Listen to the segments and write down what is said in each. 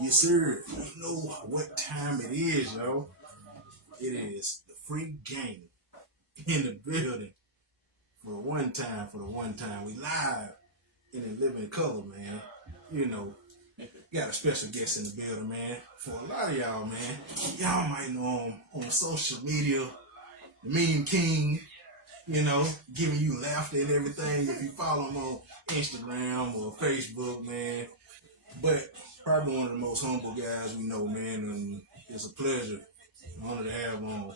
Yes, sir. You know what time it is, yo. It is the free game in the building for the one time. We live in the living color, man. You know, got a special guest in the building, man. For a lot of y'all, man, y'all might know him on social media, Meme King, giving you laughter and everything if you follow him on Instagram or Facebook, man. But probably one of the most humble guys we know, man, and it's a pleasure, an honor to have on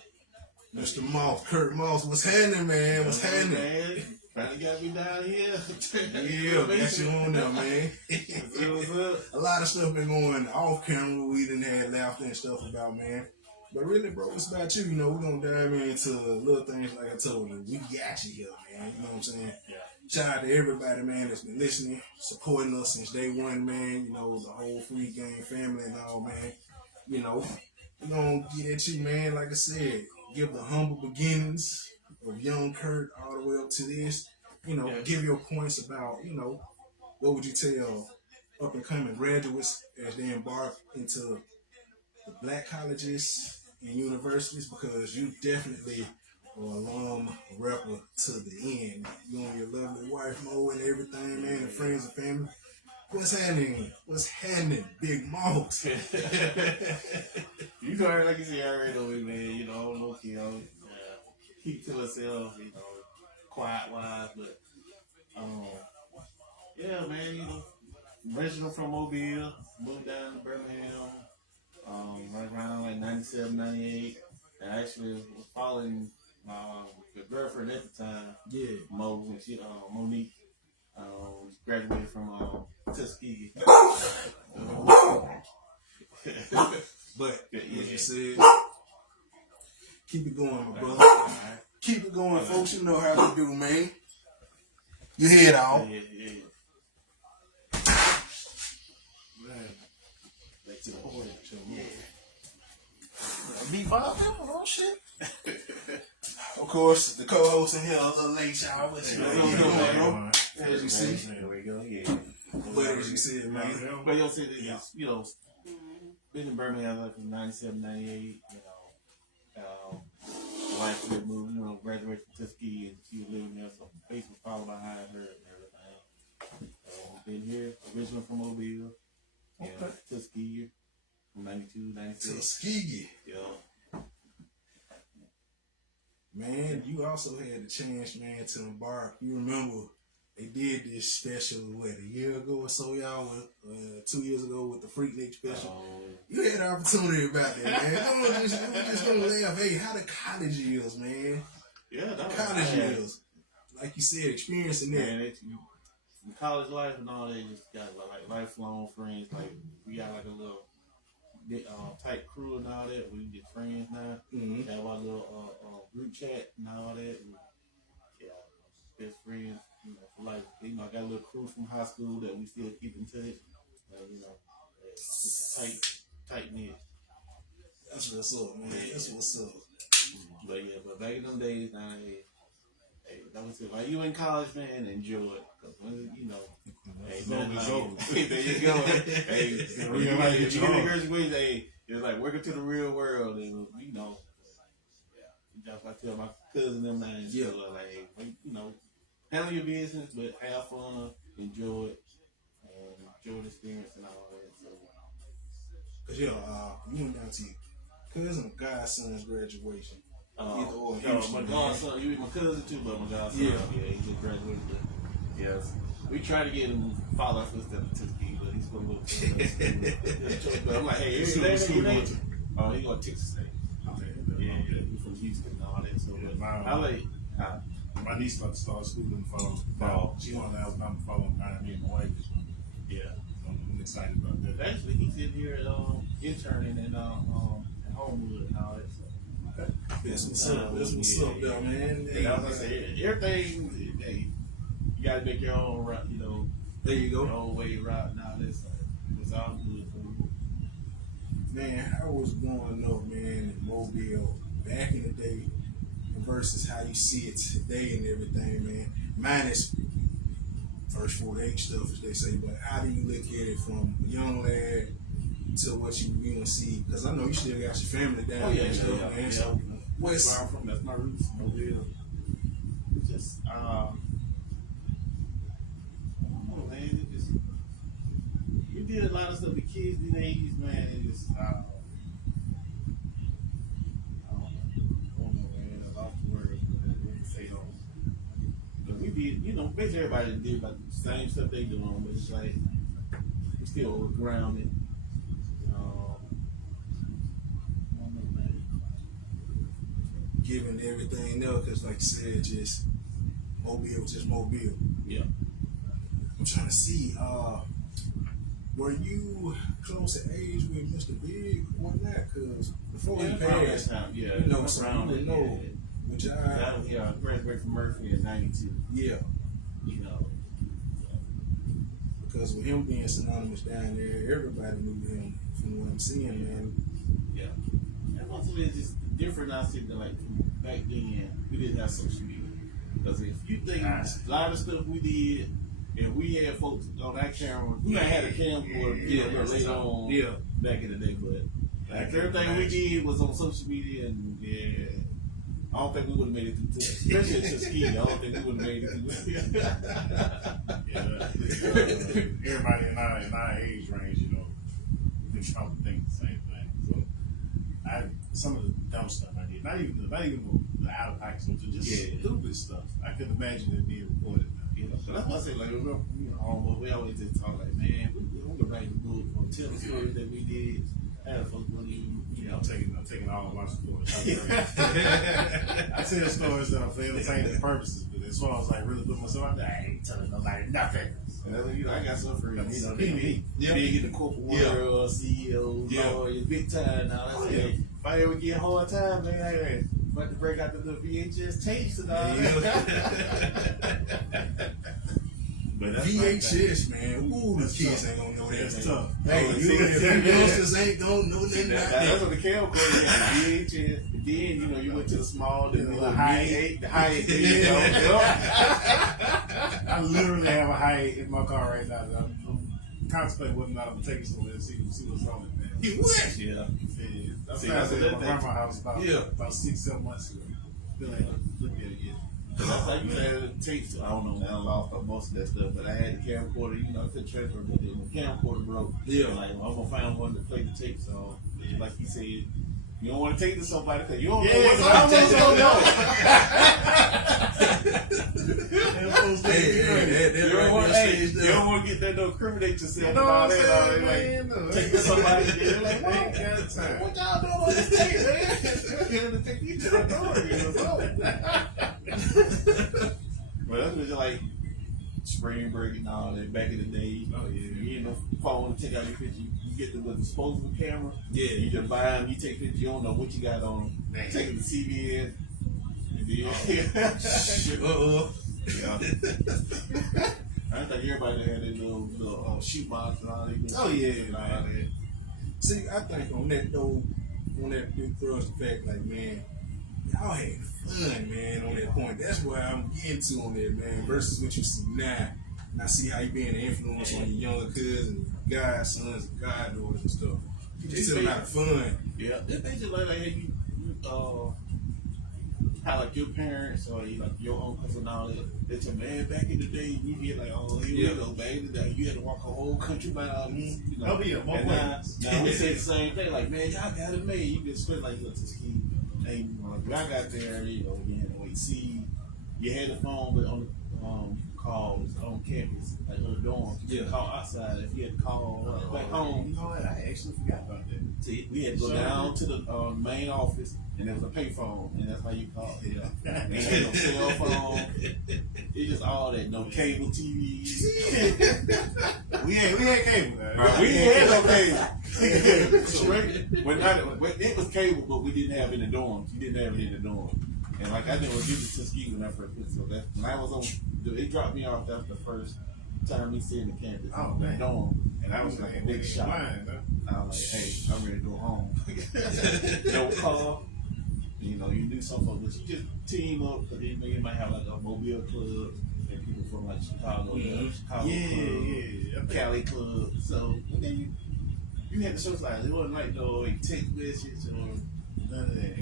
Mr. Moss, Kurt Moss. What's happening, man? What's happening? Man, finally got me down here. Yeah, got you on there, man. A lot of stuff been going off camera. We didn't have laughter and stuff about, man. But really, bro, it's about you. We're going to dive into little things like I told you. We got you here, man. You know what I'm saying? Yeah. Shout out to everybody, man, that's been listening, supporting us since day one, man. The whole free game family and all, man. We're going to get at you, man. Like I said, give the humble beginnings of young Kurt all the way up to this. Give your points about, what would you tell up and coming graduates as they embark into the black colleges and universities, because you definitely are alum rapper to the end. You and your lovely wife Mo and everything, man, and friends and family. What's happening? What's happening, Big Moss? You already, like you said, I already know it, man. Look, keep to ourselves, quiet wise, but yeah, man, original from Mobile, moved down to Birmingham, right around like 97, 98. I actually was following my girlfriend at the time, Mo, Monique, graduated from Tuskegee. But as you said, keep it going, my brother. Right. Keep it going, folks. You know how we do, man. You hear it all. Yeah. Man. Back to the point. Yeah. Beat Bob, oh shit. Of course, the co-host in here a little late, y'all. As you see. There we go, yeah. But as you said, man. But you'll see that, been in Birmingham like from 97, 98, wife did move, graduated from Tuskegee, and she was living there, so basically followed behind her and everything. Been here, originally from Mobile, Tuskegee, from 92, 96. Tuskegee. Yeah. Man, you also had the chance, man, to embark. You remember they did this special, a year ago or so, y'all, 2 years ago with the Freak League special. You had an opportunity about that, man. I'm just gonna laugh. Hey, how the college years, man? Yeah, the college years. Like you said, experiencing that. Man, from college life and all that, just got like lifelong friends. Like we got like a little tight crew and all that. We get friends now. Mm-hmm. Have our little group chat and all that. And, best friends. For life. I got a little crew from high school that we still keep in touch. It's tight knit. That's what's up, man. Yeah. That's what's up. But back in them days, now, that was it. Like you in college, man, enjoy it. Cause there you go. Hey, when you get the graduation, it's like welcome to the real world, and that's what I tell my cousin them now. Handle your business, but have fun, enjoy it, and enjoy the experience and all that. So. Cause you went down to your cousin or godson's graduation. My godson, you my cousin too, but my godson, he just graduated. Yes, we try to get him to follow our footsteps to Tuskegee, but he's going to go. But I'm like, hey, he's going to Texas State. Yeah, he's from Houston and all that. So my niece about to start school in the fall. She went to Alabama following behind me and my wife. Yeah, I'm excited about that. Actually, he's in here interning in Homewood and all that stuff. That's what's up. That's what's up, though, man. Hey, I was gonna say, everything. Hey, you gotta make your own route. There you go. Your own way route and all that stuff. It's all good for you. Man, I was growing up, man, in Mobile back in the day versus how you see it today and everything, man. Minus first 48 stuff, as they say, but how do you look at it from a young lad to what you gonna see? Because I know you still got your family down there and stuff, man. Yeah. So West, where I'm from, that's my roots. Mobile. Just I don't know, man. It just we did a lot of stuff. The kids in the 80s, man. It just I don't know, man. I lost the words. What to say though? But we did, basically everybody did about the same stuff they doing, but it's like we still were grounded. I don't know, man. Giving everything else, because like you said, just Mobile. Yeah. I'm trying to see, were you close in age with Mr. Big or not? Because before he passed, some people know. Which I graduated from Murphy in '92. Yeah. Because with him being synonymous down there, everybody knew him from what I'm seeing, man. Yeah. And mostly it's just different. I see that like back then we didn't have social media. Because if you think a lot of stuff we did, and we had folks on that camera, we might have had a camcorder later on back in the day, but like everything we did was on social media, and I don't think we would have made it through, especially at Tuskegee. I don't think we would have made it through. Everybody in our age range, we trying to think the same thing. So, some of the dumb stuff I did, not even the out of pocket stuff, just stupid stuff. I couldn't imagine it being recorded. So that's why I say, like, we always just talk like, man, we're gonna write the book or tell the stories that we did. Have folks believe, I'm taking all of my stories. I tell stories that are for entertainment purposes, but as far as like really put myself out there, I ain't telling nobody nothing. And I got some friends, big in the corporate world, CEOs, lawyers, big time now. If I ever get a hard time, man, I'm about to break out the little VHS tapes and all that. But VHS, man. Ooh, the kids ain't gonna know that. That's tough. Hey, the youngsters ain't gonna know nothing about that. That's what the camcorder had, VHS. And then, you went to the small, the high 8, the high 8. I literally have a high 8 in my car right now. I'm contemplating whether or not I'm gonna take it somewhere and see what's on it, man. You what? Yeah. That's at my grandma's house about 6-7 months ago. Still ain't looked at it yet. That's how you had tapes. I don't know, man. I lost most of that stuff, but I had the camcorder. I could transfer, but then the camcorder broke. Yeah. Like, I'm gonna find one to play the tapes on. And like he said, you don't want to take it to somebody because you don't know what's on it. You don't want to get that no incriminate yourself and all that. Like, take it to somebody. They're like, what y'all doing on this tape, man? You're gonna take you to the door. But that's just like spring break and all that back in the day. You ain't no phone to take out your picture. You get the disposable camera. Yeah. You just buy them. You take pictures. You don't know what you got on them. Take it to CBS. And then, I think everybody had their little shoe box and all that. Oh yeah, and all that. See, I think on that big thrust fact, like, man, y'all had fun, man, on that point. That's where I'm getting to on that, man, versus what you see now. And I see how you being an influence on your younger cousins, godsons, and goddaughters and stuff. It's still a lot of fun. Yeah, they just like how you how like your parents or like your uncles and all that. They tell man back in the day you get like, oh, here we go, baby. You had to walk a whole country mile. Now we say the same thing. Like, man, y'all got it made. You can spend like little ski. And when I got there, you had to wait. See, you had the phone, but on the calls on campus, like on the dorm. You could call outside if you had to call back home. You know what? I actually forgot about that. See, we had to go down to the main office, and there was a payphone, and that's how you called. There ain't no cell phone. It's just all that. No cable TV. we had cable. We had no cable. It was cable, but we didn't have it in the dorms. You didn't have it in the dorm. And like I never did the Tuskegee when I first went. So that when I was on, it dropped me off. That was the first time me seeing the campus. Oh, in the dorm. And I was like a big shock. I was like, hey, I'm ready to go home. No call. You do something, but you just team up. Because then you might have like a mobile club and people from like Chicago, Chicago club, Cali club. So then you had to show like it wasn't like no text message or none of that.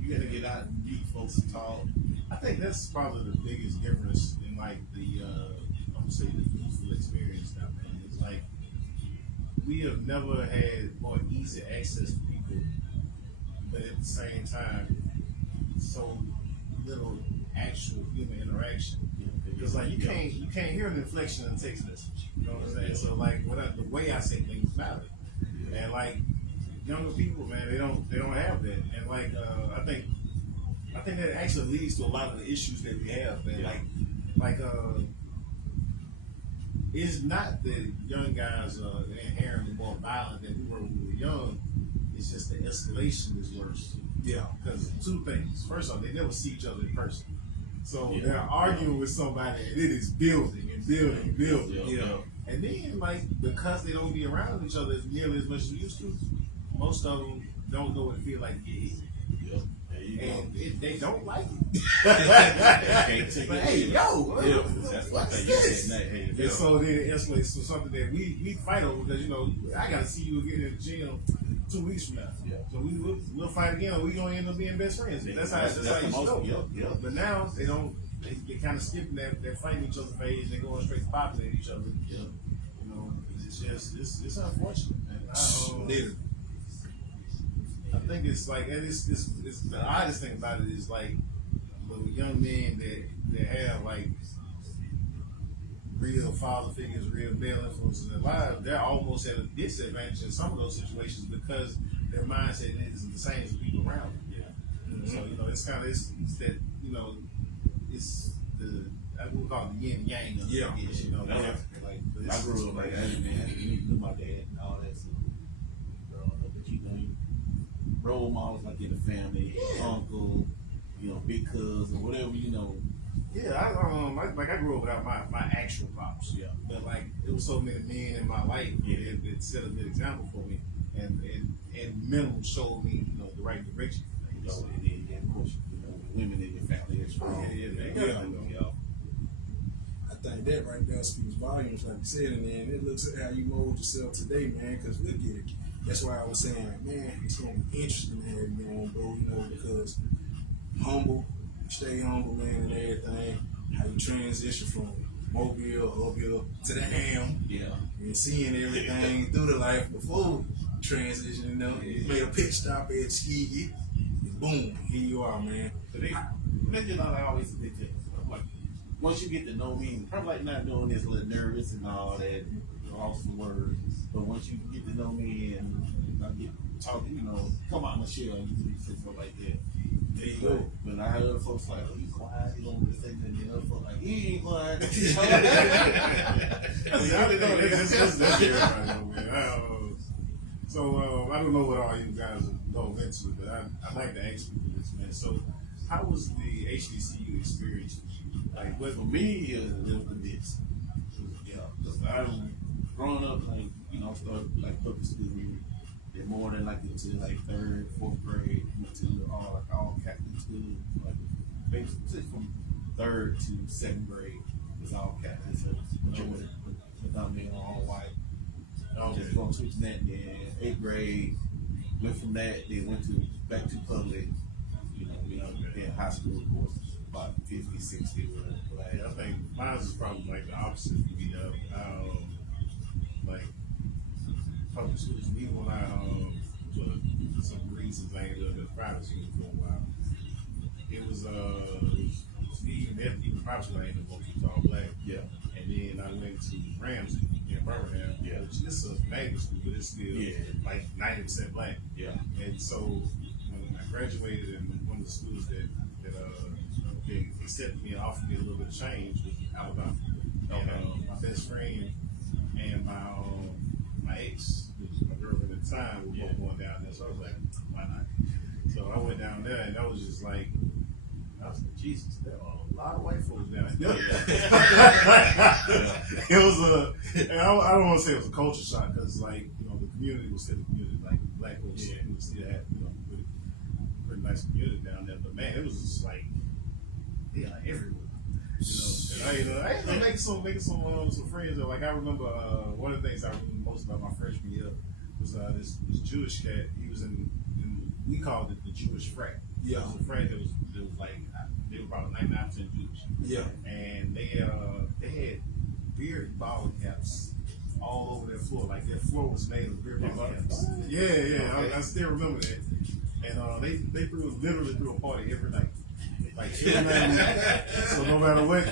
You had to get out and meet folks and talk. I think that's probably the biggest difference in like the I'm gonna say the youthful experience now, man. It's like we have never had more easy access to people, but at the same time, so little actual human interaction. Because like you can't hear an inflection in a text message. You know what I'm saying? So like the way I say things matter. And like younger people, man, they don't have that. And like I think that actually leads to a lot of the issues that we have, man. Like it's not that young guys are inherently more violent than we were when we were young. It's just the escalation is worse. Yeah. Because two things. First off, they never see each other in person. So they're arguing with somebody and it is building and building and building. Yeah. And then like because they don't be around each other nearly as much as we used to, most of them don't know what it feels like to get hit. And they don't like it. But hey, yo, that's what what's they this? say. And so then it escalates to something that we fight over because I gotta see you again in the gym 2 weeks from now. Yeah. So we'll fight again, or we gonna end up being best friends. That's how you go. Yep. But now they don't. They kind of skipping that fighting each other phase. They're going straight to popping at each other. Yeah. It's just it's unfortunate, man. I think it's like, and it's the oddest thing about it is like the young men that have like real father figures, real male influences in their lives, they're almost at a disadvantage in some of those situations because their mindset isn't the same as the people around them. Yeah. Mm-hmm. So it's kind of it's that it's the I would call it the yin and yang of it. I grew up like, hey man, you knew my dad and all that stuff. But role models like in the family, uncle, big cousin, whatever, Yeah, I grew up without my actual pops. Yeah. But like there was so many men in my life that set a good example for me and minimum showed me, the right direction. And of course, women in your family as well. Yeah. I think that right there speaks volumes, like you said, and then it looks at how you mold yourself today, man, because we'll get it. That's why I was saying, man, it's going to be interesting to have you on, bro, because humble, stay humble, man, and everything. How you transition from Mobile up here to the ham. Yeah. And seeing everything through the life before transition, You made a pit stop at Ski, and boom, here you are, man. I always think that, like, once you get to know me, I'm like not doing this a little nervous and all that, off the word. But once you get to know me and I get talking, come out my shell and you do stuff like that. There you go. But I heard other folks like, oh, you quiet, you don't say that. And other folks like, he ain't quiet. That's everybody, man. So I don't know what all you guys dove into, but I'd like to ask you this, man. So how was the HBCU experience for you? Like, but for me, it was the mix. Yeah, because I growing up, like, started like public school. Did more than like until like 3rd, 4th grade, went to all Catholic school. Like basically from 3rd to 7th grade was all Catholic. So majority predominantly all white. Just going to that. Then 8th grade went from that. Then went back to public. Then high school, of course, about 50, 60. I think mine is probably like the opposite for me. Like public schools, even when I for some reasons I ended up in private school for a while. It was even private school I ended up going to all black. Yeah. And then I went to Ramsey in Birmingham, which is a magnet school, but it's still like 90% black. Yeah. And so when I graduated, and one of the schools that they accepted me and offered me a little bit of change was Alabama. Okay. And my best friend and my ex, who was my girlfriend at the time, were both going down there. So I was like, why not? So I went down there, and that was just like, I was like, Jesus, there are a lot of white folks down there. It was and I don't want to say it was a culture shock because, like, the community was still a community, like black folks, we still had, pretty nice community down there. But man, it was just like, everywhere. And I ended up making some friends. Like I remember one of the things I remember most about my freshman year was was this Jewish cat. He was in we called it the Jewish frat. Yeah. It was a frat that was like they were probably 99% Jewish. Yeah. And they had beard bottle caps all over their floor. Like their floor was made of beard bottle caps. Yeah. Okay. I still remember that. And they literally threw a party every night. Like every night. So no matter what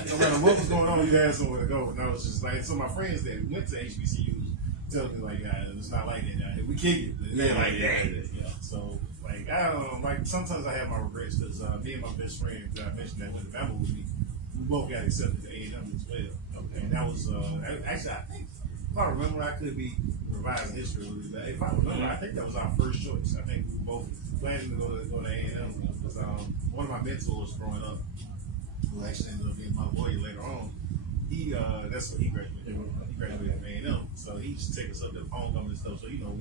was going on, you had somewhere to go. And I was just like, so my friends that went to HBCUs tell me like, it's not like that down here. We kick it. It ain't like that. Yeah. So like I don't know, like sometimes I have my regrets because me and my best friend that I mentioned that went to Bama with me, we both got accepted to A&M as well. Okay. And that was actually I think if I remember, I could be revising history. If I remember, I think that was our first choice. I think we were both planning to go to A&M because one of my mentors growing up, who actually ended up being my lawyer later on, he that's what he graduated. He graduated from A&M, so he used to take us up to homecoming and stuff. So you know,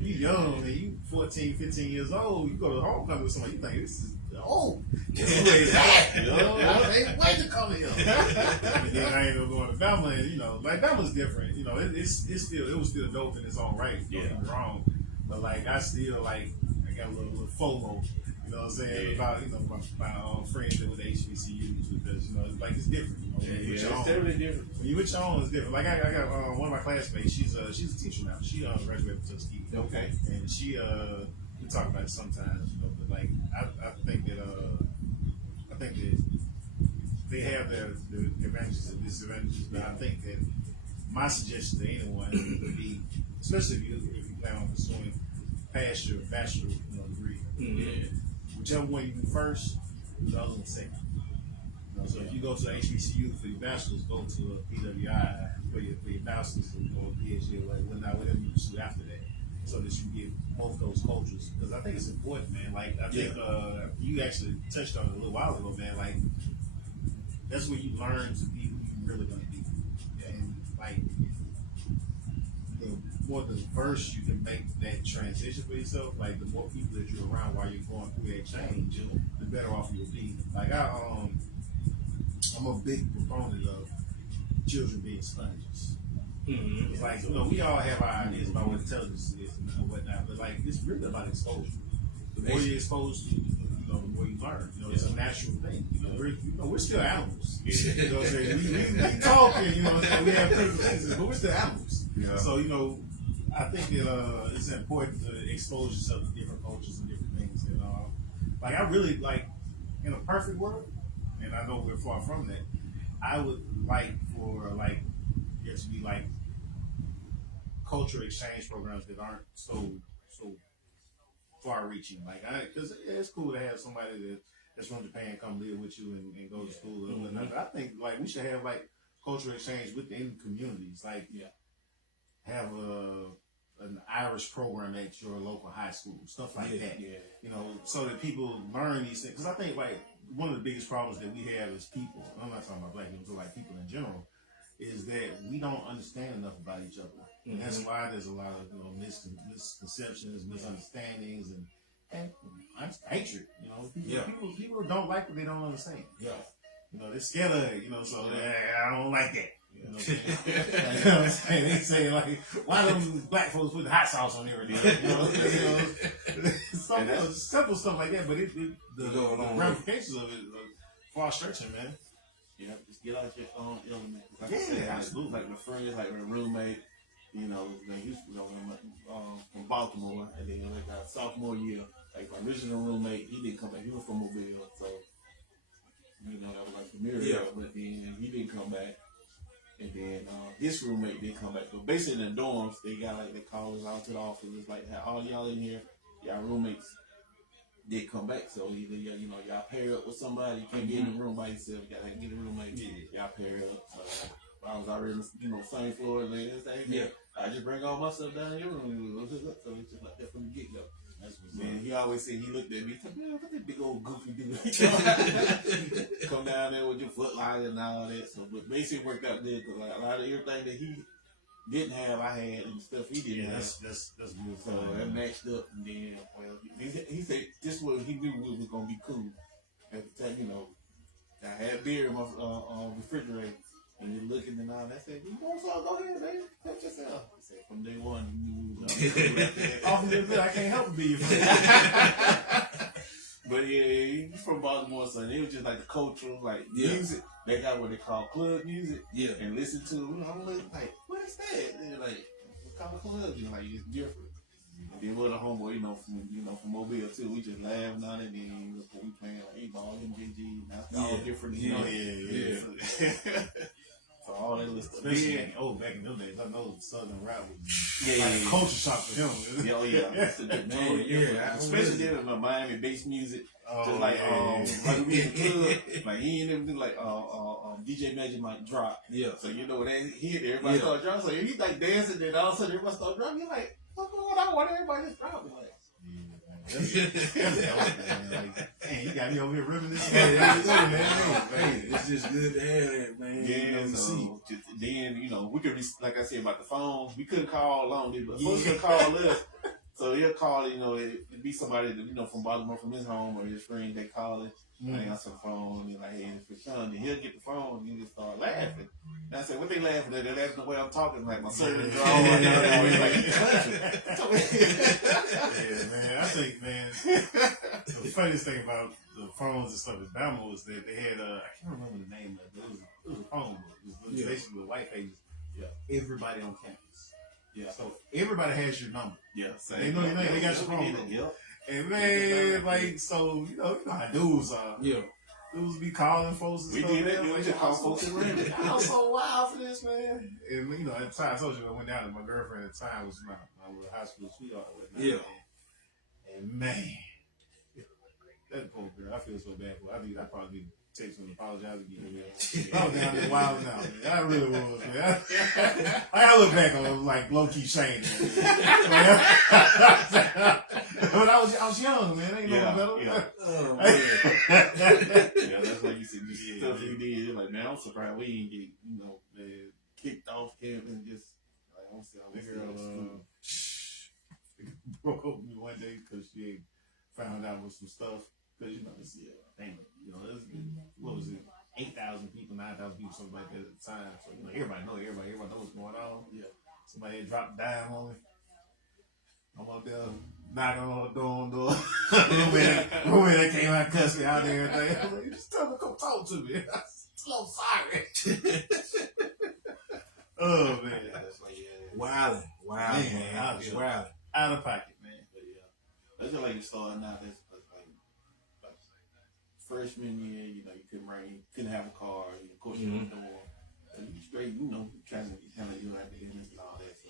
you young, man, you 14, 15 years old, you go to homecoming with somebody, you think this is old. This is where it's at. You know, they wait to come here. And then I ended up going to Bama, and you know, like Bama's different. You know, it was still dope in its own right. Don't get me wrong, but like I still like I got a little FOMO. You know what I'm saying? About my friends that with HBCUs because you know it's different. You know, it's totally different. When you with your own, it's different. Like I got one of my classmates. She's a teacher now. She graduated from Tuskegee. Okay. And she we talk about it sometimes, you know. But like I think that they have their advantages and disadvantages. But I think that my suggestion to anyone would be, especially if you plan on pursuing past your bachelor degree. Mm-hmm. Whichever one you do first, the other one second. You know, so if you go to the HBCU for your bachelor's, go to a PWI for your bachelor's or PhD or whatever you pursue after that, so that you get both those cultures. Because I think it's important, man. Like I think you actually touched on it a little while ago, man. Like that's where you learn to be who you really gonna be, and like the more diverse you can make that transition for yourself, like the more people that you're around while you're going through that change, the better off you'll be. Like I'm a big proponent of children being sponges. Mm-hmm. It's like, you know, we all have our ideas about what intelligence is and whatnot, but like it's really about exposure. The more you're exposed to, the more you learn. You know, it's a natural thing. We're still animals. You know what I'm saying? We talk and we have critical senses, but we're still animals. Yeah. So, I think that it's important to expose yourself to different cultures and different things. And like I really like in a perfect world, and I know we're far from that, I would like for there to be like cultural exchange programs that aren't so far-reaching. Like, because it's cool to have somebody that's from Japan come live with you and go to school and whatnot. But I think like we should have like cultural exchange within communities. Like, have an Irish program at your local high school, stuff like that. Yeah. So that people learn these things. Because I think like one of the biggest problems that we have as people, I'm not talking about black people, but like people in general, is that we don't understand enough about each other. Mm-hmm. And that's why there's a lot of misconceptions, misunderstandings, and hatred. People don't like what they don't understand. Yeah. They're scared of it, so I don't like that. You know what I'm saying? They say like, why don't black folks put hot sauce on everything? Simple stuff like that, but the ramifications of it are far stretching, man. Yeah, just get out your own element. Like absolutely. Like my friends, like my roommate, he used to go from Baltimore, and then like our sophomore year, like my original roommate, he didn't come back. He was from Mobile, so that was like familiar. Yeah. But then he didn't come back, and then his roommate didn't come back. But basically in the dorms, they called us out to the office. It's like, all y'all in here, y'all roommates did come back, so either y'all pair up with somebody. You can't get in the room by yourself. You gotta get a roommate. Y'all pair up. So I was already same floor as they. Yeah. I just bring all my stuff down in your room. So it's just like that from the get go. That's what's up. He always said, he looked at me. He's like, man, look at that big old goofy dude. Come down there with your foot light and all that. So, but basically it worked out good because like a lot of everything that he didn't have, I had, and stuff he didn't have. That's beautiful. So that matched up, and then he said this was he knew we was gonna be cool. At the time, I had beer in my refrigerator, And you're looking and all that. I said, you want some? Go ahead, baby. Help yourself. I said, from day one, you knew. Off of this, I can't help but be your friend. But yeah, he's from Baltimore, so it was just like the cultural, like music. They got what they call club music. Yeah. And listen to, I'm like, what is that? And they're like, what kind of club? You know, like, it's different. And then with a homeboy, from Mobile too, we just laughing on it. And we playing like 8-ball and JG, all different. Yeah. So all that little stuff. Back in those days, I know Southern rap was like a culture shock for him. Yeah. Especially then with Miami-based music. Just like like we in the club, like he ain't never do like DJ Magic might drop. Yeah. So you know when they hit, everybody start dropping. So he's like dancing, and all of a sudden everybody start dropping. You're like, what's going on? Why everybody just dropping? Like, man, you got me over here reminiscing. Man, it's just good to have that, man. Yeah, so then we could like I said about the phone, we couldn't call long, but folks could call us. So he'll call, it'd be somebody that, from Baltimore, from his home or his friend, they call it. I answer the phone, and they're like, hey, if it's Sean, then he'll get the phone, and he'll just start laughing. And I said, what they laughing at? They're laughing the way I'm talking, like my southern drawl. Yeah, man. I think, man, the funniest thing about the phones and stuff at Bama was that they had, I can't remember the name of it, it was a phone book. It was basically with white pages. Yeah. Everybody on campus. Yeah. So everybody has your number. Yeah. They know your name. They got your phone number. Yep. And man, like, so, you know how dudes are. Yeah. Dudes be calling folks and stuff. We did that. We just call folks and random. I was so wild for this, man. And, at the time, I told you I went down to my girlfriend at the time was my high school sweetheart. Yeah. And man, that poor girl, I feel so bad for her. I probably need to text her and apologize again. I was down there wild now, man. I really was, man. I look back on like low key shame. But I was young, man. Ain't no better. Yeah. Oh, man. That's why you said the stuff you did. You're like, man, I'm surprised we ain't get, man, kicked off campus and just like, I don't see how we girl broke up with me one day because she found out with some stuff. Because, what was it? 8,000 people, 9,000 people, something like that at the time. So, everybody knows what's going on. Yeah. Somebody had dropped a dime on me. I'm up there knocking on the door. Roommate that came out and cussed me out there and everything. I was like, just tell me to come talk to me. I'm so sorry. Oh, man. Wildin', man. I was wildin'. Out of pocket, man. But yeah. That's just like you starting out. That's like freshman year, you couldn't have a car, of course you were door. So you straight, trying to kind of do academics and all that. So,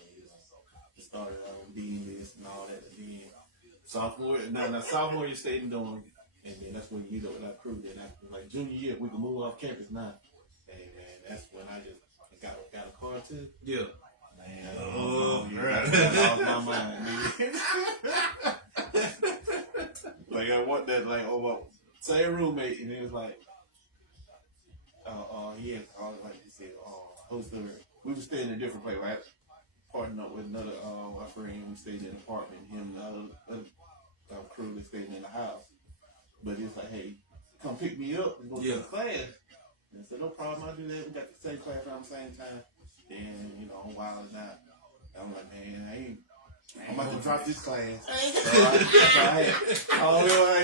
you started being this and all that. And then sophomore you stayed in dorm, and then that's when you with our crew. Then after like junior year, we could move off campus now. And man, that's when I just got a car too. Yeah. Man, I lost my mind, nigga. Like I want that, like, same roommate, and it was like, he had, like you said, hosted. We were staying in a different place, right? Partnering up with another my friend. We stayed in an apartment. Him and the other crew that stayed in the house. But it's like, hey, come pick me up and go to the class. And I said, no problem, I'll do that. We got the same class around the same time. Then, I'm wild as not. I'm like, man, I'm about to drop this class.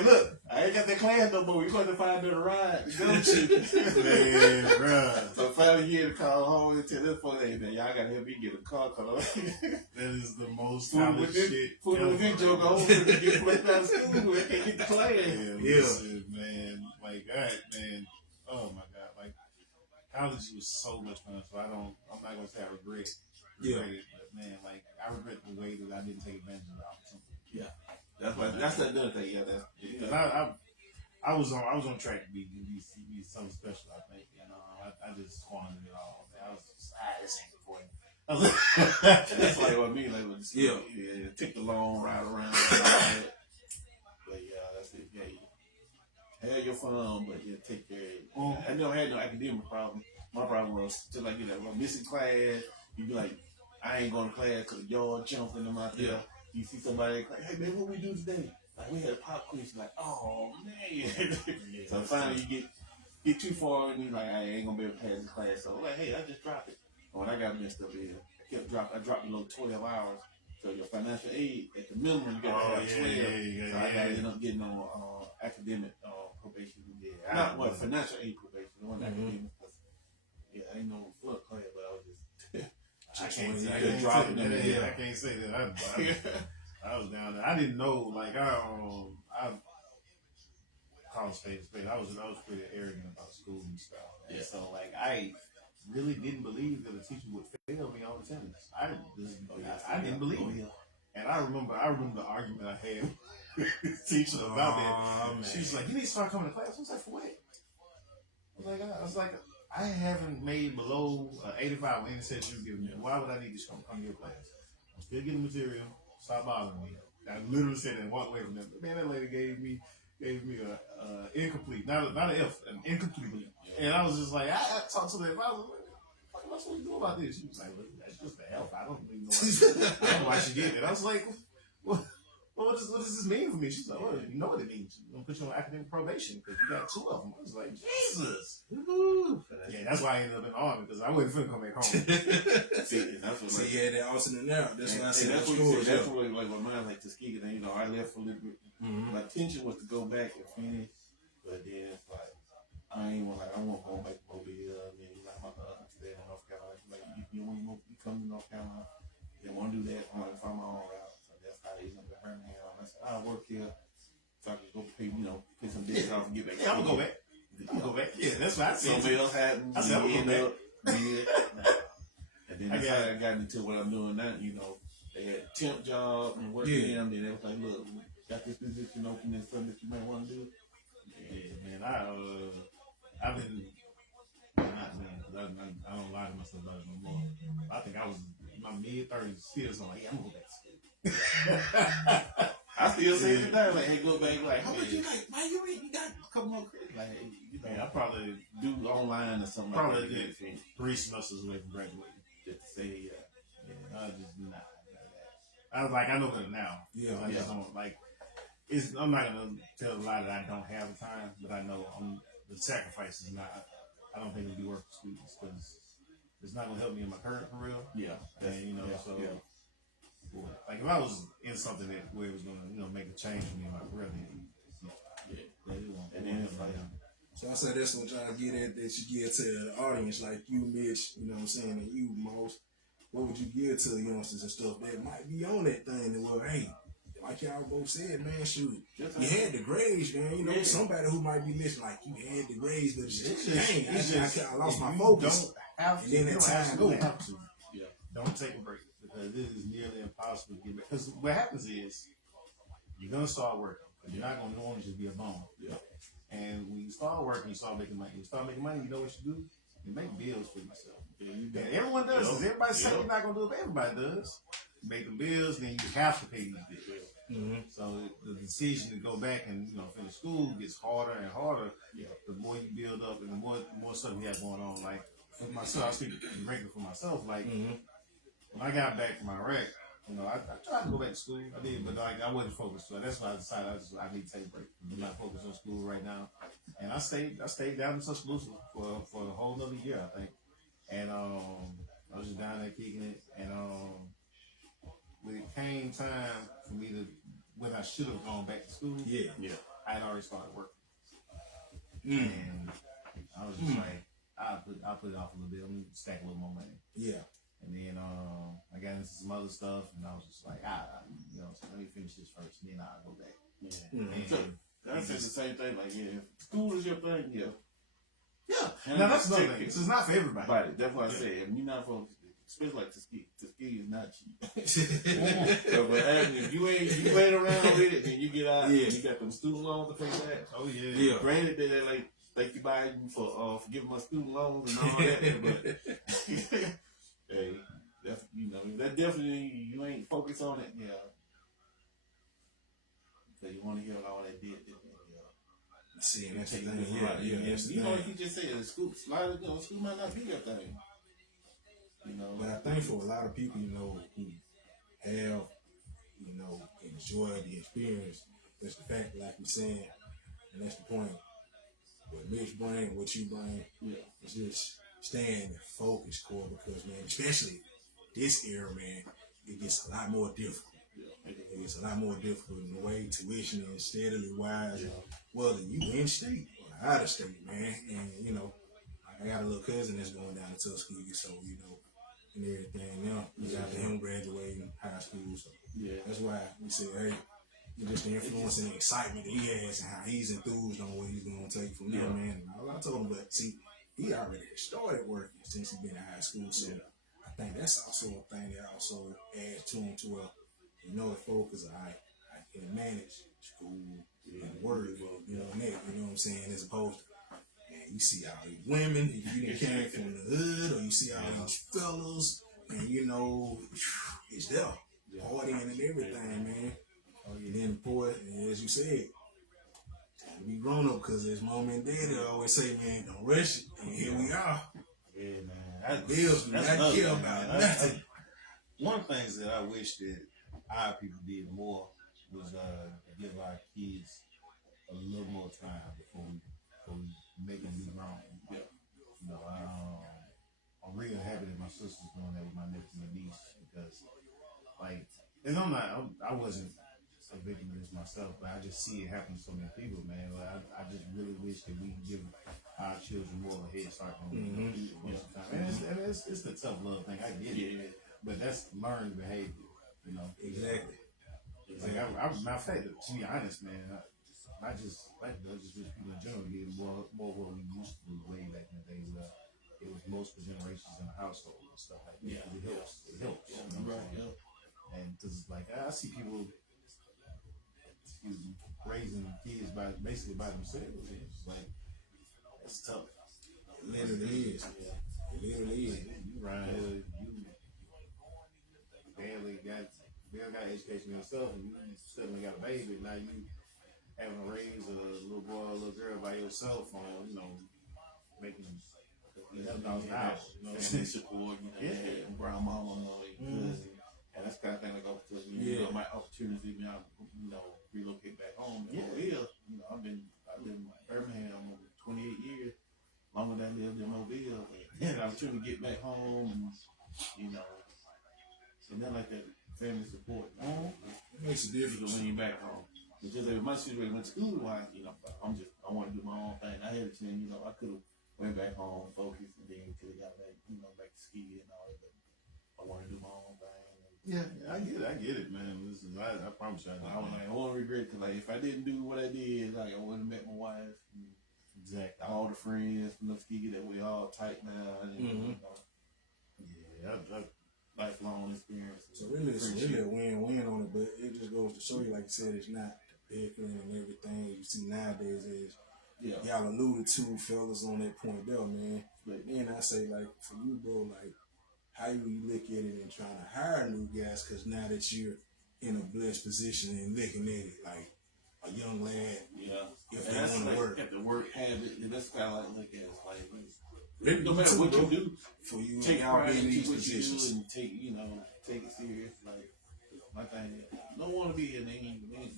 Look, I ain't got that class no more. We're going to find another ride to go to. Man, bro. So finally, you had to call home and tell this folks, hey, man, y'all got to help me get a car. That is the most college shit. Put an event joke on to get flipped out of school. I can't get the class. Yeah. Listen, man. Like that, man. Oh, my God. Like, college was so much fun. So I'm not going to say I regret it. But man, like I regret the way that I didn't take advantage of the opportunity. Yeah, that's another thing. Yeah, because I was on track to be something special. I think I just squandered it all. Man. I was just this ain't for me. That's like what I mean. Like it took the long ride around. And all that. But yeah, that's it. Yeah, have your fun, but take care. I never had no academic problem. My problem was just like I'm missing class. You be like, I ain't going to class because y'all jumping them out there. You see somebody like, hey man, what we do today? Like we had a pop quiz. Like, oh man. So finally you get too far and he's like, I ain't gonna be able to pass the class. So I'm like, hey, I just dropped it. And when I got messed up here, I dropped below 12 hours. So your financial aid at the minimum you gotta have 12. So I gotta end up getting on academic probation. Yeah, not what financial aid probation, one academic. Yeah, I ain't no flood class, but I was just I can't say that. I was down there. I didn't know, like, I call spade a spade. I was pretty arrogant about school and stuff. And so, like, I really didn't believe that a teacher would fail me on attendance. I didn't believe it. And I remember the argument I had with the teacher about that. Man. She was like, "You need to start coming to class." I was like, "For what?" I was like, I haven't made below 85 with any set you've given me. Why would I need to come to your class? I'm still getting material. Stop bothering me. I literally said that and walked away from them. Man, that lady gave me a incomplete, not an F, an incomplete. And I was just like, I talked to the advisor. What am I supposed to do about this? She was like, look, that's just the F. I don't even know I don't know why she did it. I was like, what does this mean for me? She's like, well, you know what it means. We're going to put you on academic probation because you got 2 of them. I was like, Jesus. Woo-hoo. Yeah, that's why I ended up in the Army because I wasn't finna come back home. See, yeah, that alternate now. That's why I said that's what like my mind like Tuskegee. And, I left for a little bit. My intention was to go back and finish, but then it's like, I won't go back to Mobile. And then my stay in North Carolina. Like, you come to North Carolina, they want to do that. I want to find my own route. That's how they end up in Birmingham. I work here so I can go pay some bills off and get back. Yeah, I'm gonna go back. Yeah, that's what I said. Somebody else happened. I said, I'm gonna go back. And then that's how I got into what I'm doing now. They had a temp job and work with them. Then they was like, look, we got this position open and something that you might want to do. Yeah, man. I've been not man because I don't lie to myself about it no more. I think I was in my mid-30s still, so I'm like, yeah, I'm gonna go back to school. I still say it today, like, hey, go back, like, how much you like? Why you got a couple more credits? Like, hey, I probably do online or something. Probably like did 3 semesters away from graduating. Just to say, I just not. I was like, I know better now. Yeah, I just don't like. I'm not gonna tell a lie that I don't have the time, but I know the sacrifice is not. I don't think it'll be worth the students because it's not gonna help me in my current career. Yeah, and like if I was in something where it was gonna make a change for me in my career, and then it's like. So I said that's what y'all get at, that you give to the audience, like you, Mitch, you know what I'm saying, and you, Moss. What would you give to the youngsters and stuff that might be on that thing that, well, hey, like y'all both said, man, shoot, you had the grades, man. Somebody who might be listening, like, you had the grades, but I lost my focus. And then that time go. Don't take a break because this is nearly impossible to get back. Because what happens is you're gonna start working. You're not gonna normally just be a bum. Yeah. And when you start working, you start making money. You know what you do? You make bills for yourself. Yeah, everyone does. Everybody's saying you're not gonna do it, but everybody does. You make the bills, then you have to pay these bills. Mm-hmm. So the decision to go back and finish school gets harder and harder. Yeah. The more you build up, and the more stuff you have going on. Like for myself, I speak directly for myself. Like when I got back from Iraq, I tried to go back to school. I did, but I wasn't focused. So that's why I decided I need to take a break. I'm not focused on school right now. And I stayed down in Tuscaloosa for a whole another year, I think. And I was just down there kicking it. And when it came time for me when I should have gone back to school, I had already started working. And I was just like, I'll put it off a little bit. I'm gonna stack a little more money. Yeah. And then I got into some other stuff, and I was just like, so let me finish this first, and then I'll go back. Yeah. That's the same thing. Like, if school is your thing, Yeah. Now that's another thing. This is not for everybody. Right. That's what I said. If you're not for, especially like Tuskegee is not cheap. But what happens if you ain't around with it, then you get out. Yeah. You got them student loans to pay back. Oh yeah. Granted, they like you Biden for giving my student loans and all that, but. Hey, that definitely you ain't focused on it, because you want to hear all that did. See, that's the thing. Like you just said, school might not be your thing. But I think for a lot of people, who have, enjoyed the experience, that's the fact, like you're saying, and that's the point. what Mitch bring, what you bring. Yeah. It's just staying focused, core, because man, especially this era, man, it gets a lot more difficult. Yeah. It gets a lot more difficult in the way tuition is steadily wise, Yeah. whether you in state or out of state, man. And you know, I got a little cousin that's going down to Tuskegee, so you know, and everything. You know, he's after him graduating high school, so Yeah. that's why we said, hey, just the influence and the excitement that he has and how he's enthused on what he's going to take from there, man. And all I told him, but see, he already started working since he been in high school, so I think that's also a thing that also adds to him to where, you know, the focus, I can manage school and work, you know, and that, you know what I'm saying, as opposed to, man, you see all these women, if you didn't came from the hood, or you see all these fellas, and you know, it's there, partying and everything, man. And then, boy, as you said, time to be grown up, because as mom and daddy always say, man, don't rush it. And here we are. Yeah, man. Bills do not care about nothing. One of the things that I wish that our people did more was give our kids a little more time before we make them be grown. Yeah. You know, I'm really happy that my sister's doing that with my nephew and niece, because, like, and I wasn't a victim of this myself, but I just see it happen to so many people, man. Like, I just really wish that we could give our children more of a head start on most of the time. And it's the tough love thing. I get it, but that's learned behavior, you know. Exactly. Like, matter of fact, to be honest, man, I just wish people in general did more what we used to do way back in the day, where it was multiple generations in the household and stuff like that. Yeah. It helps. You know what I'm saying? And because, like, I see people, raising kids basically by themselves. It's like, it's tough. It literally is. It literally is. You barely got education yourself, and you suddenly got a baby. Now you having to raise a little boy or a little girl by yourself on, you know, making $11,000. You know, Support, you know, brown mama, cousin. And that's the kind of thing like opportunity, you know, my opportunity, you know, relocate back home. You know, I've been in Birmingham 28 years, longer than I lived in Mobile. And the opportunity to get back home, and, you know, and then like that family support. It makes a difference when you're back home. It's just like my situation went to school wise, you know, I want to do my own thing. I had a chance, you know, I could have went back home, focused, and then could have got back, you know, back to ski and all that. But I want to do my own thing. Yeah, I get it, man. Listen, I promise you, I won't regret it. Like, if I didn't do what I did, like, I wouldn't have met my wife. Exactly. All the friends from the ski that we all tight now. And, you know, lifelong experience. So really, it's really a win-win on it, but it just goes to show you, like you said, it's not bickering and everything you see nowadays. Is y'all alluded to, fellas, on that point there, man. But then I say, like, for you, bro, like, how you look at it and trying to hire new guys, because now that you're in a blessed position and looking at it like a young lad, if they want to work. At the work habit, and that's kind of like look at it. Like, no matter what you do, for you, take pride in these what you positions do and take it serious. Like, my thing is, you don't want to be here, they're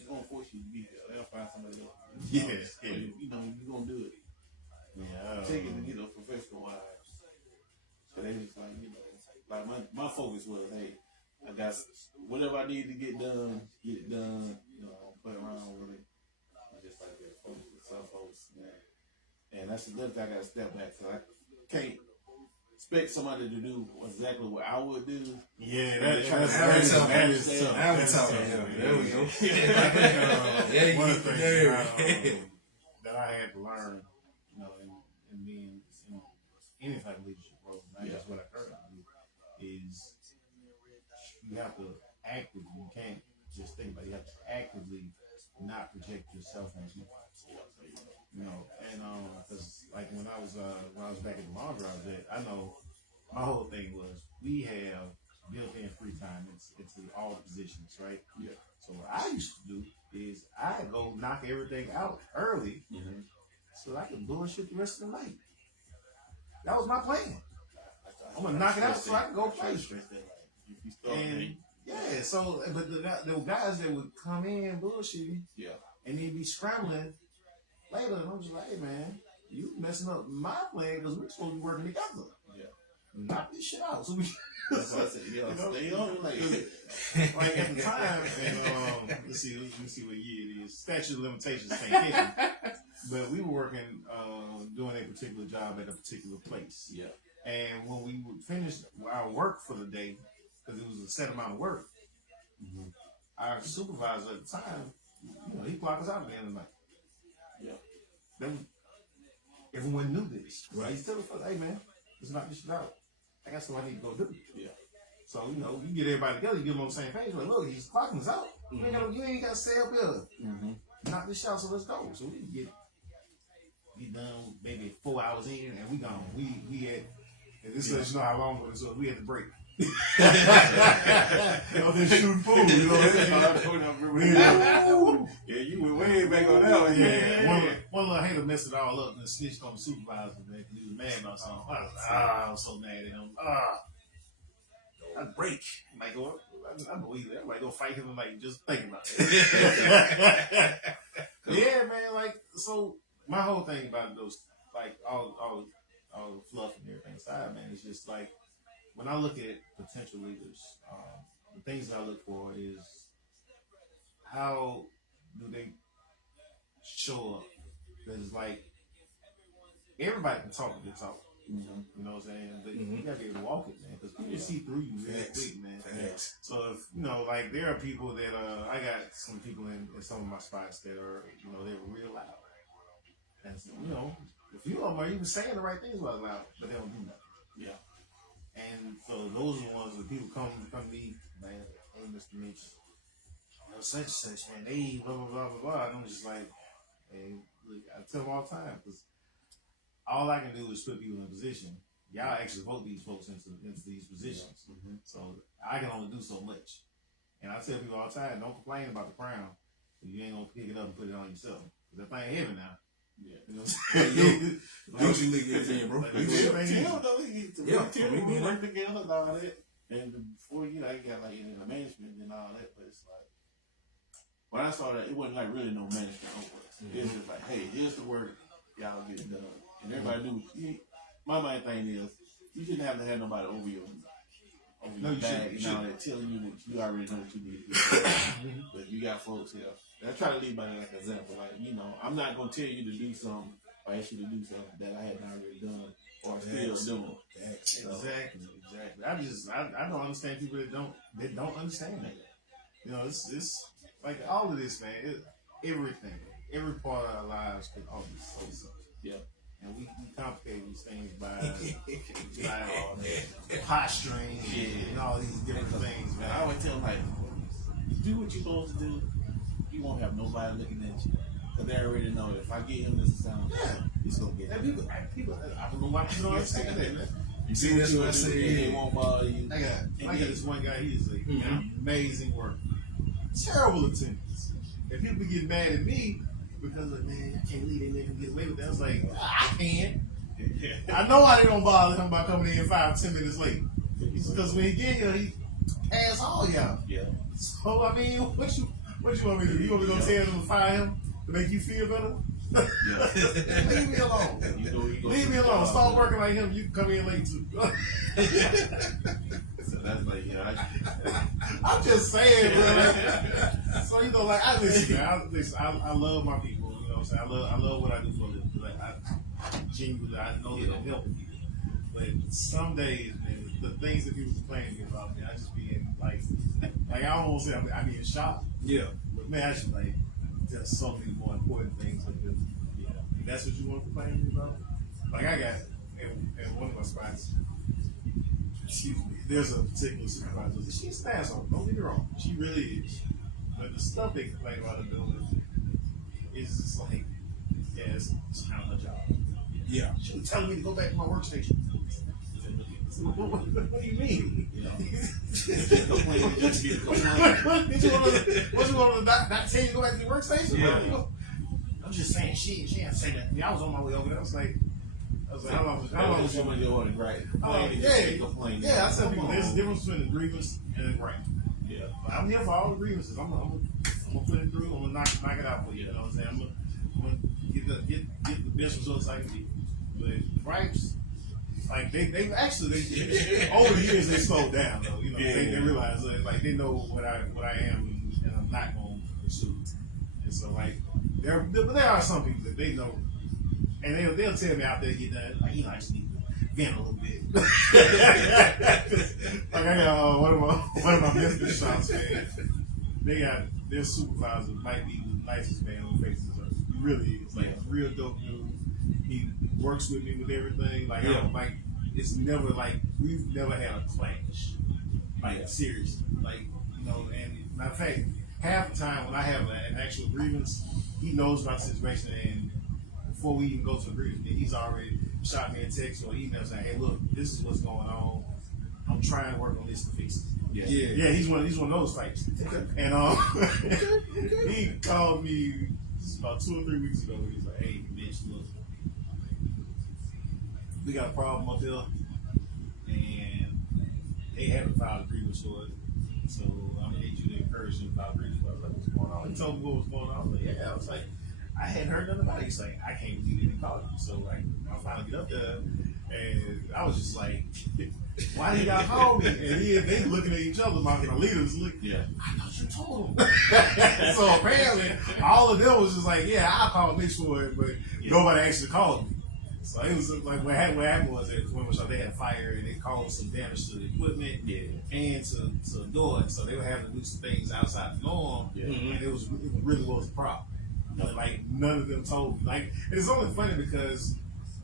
gonna force you to be here. They'll find somebody else. Yeah. You know, you're gonna do it. Yeah. Take it, you know, professional wise. So they just like, you know, like my focus was, hey, I got whatever I need to get it done. You know, play around with it. Just like that, focus with some folks. Yeah. And that's another thing I got to step back. So I can't expect somebody to do exactly what I would do. Yeah, that is tough. There we go. One of the things that I had to learn, you know, in being in any type of leadership role, not just what I currently do, is you have to actively, you can't just think about it, you have to actively not project yourself on people. You know, and because like when I was back at the laundry I was at, I know my whole thing was we have built-in free time into all the positions, right? Yeah. So what I used to do is I go knock everything out early so I can bullshit the rest of the night. That was my plan. I'm gonna knock it out so I can go play. And yeah, so but the guys that would come in bullshitting, and they'd be scrambling later, and I'm just like, hey man, you messing up my plan because we're supposed to be working together. Yeah. Knock this shit out. So we, That's what I said. Yeah, stay on it. Like at the time, and let's see what year it is. Statute of limitations can't hit me. But we were working, doing a particular job at a particular place. Yeah. And when we would finish our work for the day, because it was a set amount of work, our supervisor at the time, he clocked us out at the end of the night. Yeah. Then everyone knew this. Right. He's still hey man, let's knock this shit out. I got something I need to go do. Yeah. So, you get everybody together, you get them on the same page. Like, look, he's clocking us out. You ain't got to stay up here. Knock this shit out, so let's go. So we get done maybe 4 hours in, and we gone. We had, and this lets you know how long it was. So we had to break. Shooting pool, Yeah, you went way back on that one. Yeah. One little hater messed it all up and snitched on the supervisor, man, because he was mad about something. I was so mad at him. I'd break. Like, I believe that. Like, go fight him and, like, just think about it. Yeah, man, like, so my whole thing about those, like, all the fluff and everything aside, man, it's just like, when I look at potential leaders, the things that I look for is how do they show up? Because, like, everybody can talk a good talk. You know what I'm saying? But you gotta be able to walk it, man. Because people see through you really quick, man. So if like there are people that I got some people in some of my spots that are they're real loud, and if you are even saying the right things about loud, but they don't do nothing. Yeah. And so those are the ones that people come to me, man. Hey, Mr. Mitch, such and such, man. They blah blah blah blah blah. And I'm just like, hey, look, I tell them all the time because all I can do is put people in a position. Y'all actually vote these folks into these positions. So I can only do so much. And I tell people all the time, don't complain about the crown. You ain't gonna pick it up and put it on yourself. Because that thing heavy now. Yeah. You know what I'm saying? Don't you lick it in, bro. We work together and all that. And before you got like in the management and all that, but it's like when I saw that, it wasn't like really no management over it. It was just like, hey, here's the work, y'all get it done. And everybody knew. My main thing is you shouldn't have to have nobody over your bag and all that telling you that you already know what you need to do. But you got folks here. I try to lead by like an example. Like, I'm not gonna tell you to do something or ask you to do something that I hadn't already done or still doing. Exactly. I don't understand people that don't understand that. It's like all of this, man. Everything, every part of our lives can all be so simple. Yeah. And we complicate these things by posturing and all these different things, man. I always tell them, like, do what you're supposed to do. You won't have nobody looking at you. Because they already know if I get him this sound, he's going to get it. People, I don't know why people don't understand that, man. You see, that's what I say. They won't bother you. I got this one guy, he's like amazing work. Terrible attendance. And people get mad at me because, like, man, I can't believe they let him get away with that. I was like, I can. I know why they don't bother him by coming in 5-10 minutes late. Because when he get here, he pass all y'all. Yeah. So, I mean, what you want me to do? You want me to go tell him to fire him to make you feel better? Yeah. Leave me alone. Leave me alone. Start working like him. You can come in late too. So that's like, I'm just saying, bro. So like I listen, man. I love my people. You know what I'm saying? I love what I do for them. Like I genuinely, I know that I'm helping people. But some days, man, the things that people complain to me about, man, I just be in like I don't want to say I be in shock. Yeah. But man, I just like there's so many more important things like this. Yeah. If that's what you want to complain to me about. Like I got in one of my spots. Excuse me. There's a particular supervisor. She's an asshole. Don't get me wrong. She really is. But the stuff they complain about her doing is just like, it's kind of her job. Yeah. She was telling me to go back to my workstation. What do you mean? What you want to not tell you to go back to your workstation? Yeah. I'm just saying she had to say that to me. I was on my way over there. I was like, how long was you going to go on right? Yeah, I tell people there's a difference between a grievance and a gripe. Yeah. But I'm here for all the grievances. I'm gonna put it through. I'm gonna knock it out for you. You know what I'm saying? I'm gonna get get the best results I can get. But gripes, like they actually over the years they slowed down though. You know, they realize like they know what I am and I'm not going to pursue. And so like there are some people that they know, and they'll tell me out there get done like I just need to vent a little bit. Like I got one of my business shops, man. They got their supervisor might be the nicest man on the face of the earth. He really is like a real dope dude. He works with me with everything. Like it's never like we've never had a clash. Like seriously, like and matter of fact, half the time when I have an actual grievance, he knows about the situation, and before we even go to agreement, he's already shot me a text or email saying, "Hey, look, this is what's going on. I'm trying to work on this to fix it." Yeah. He's one of those types. Okay. And he called me about 2 or 3 weeks ago. He's like, "Hey, bitch, look, we got a problem up there, and they haven't filed a grievance for it. So I'm gonna need you to encourage them to file a grievance." I was like, "What's going on?" He told me what was going on. I was like, "Yeah." I was like, I hadn't heard nothing about it. He's like, "I can't believe they didn't call you." So like, I finally get up there, and I was just like, "Why did y'all call me?" And they looking at each other, my leaders look. Yeah, I thought you told them. So apparently, all of them was just like, "Yeah, I'll call Mitch for it," but nobody actually called me. So it was like what happened was at the women's shop, they had a fire and they caused some damage to the equipment and to the door. So they were having to do some things outside the norm, and it really was a problem. But like none of them told me. Like it's only funny because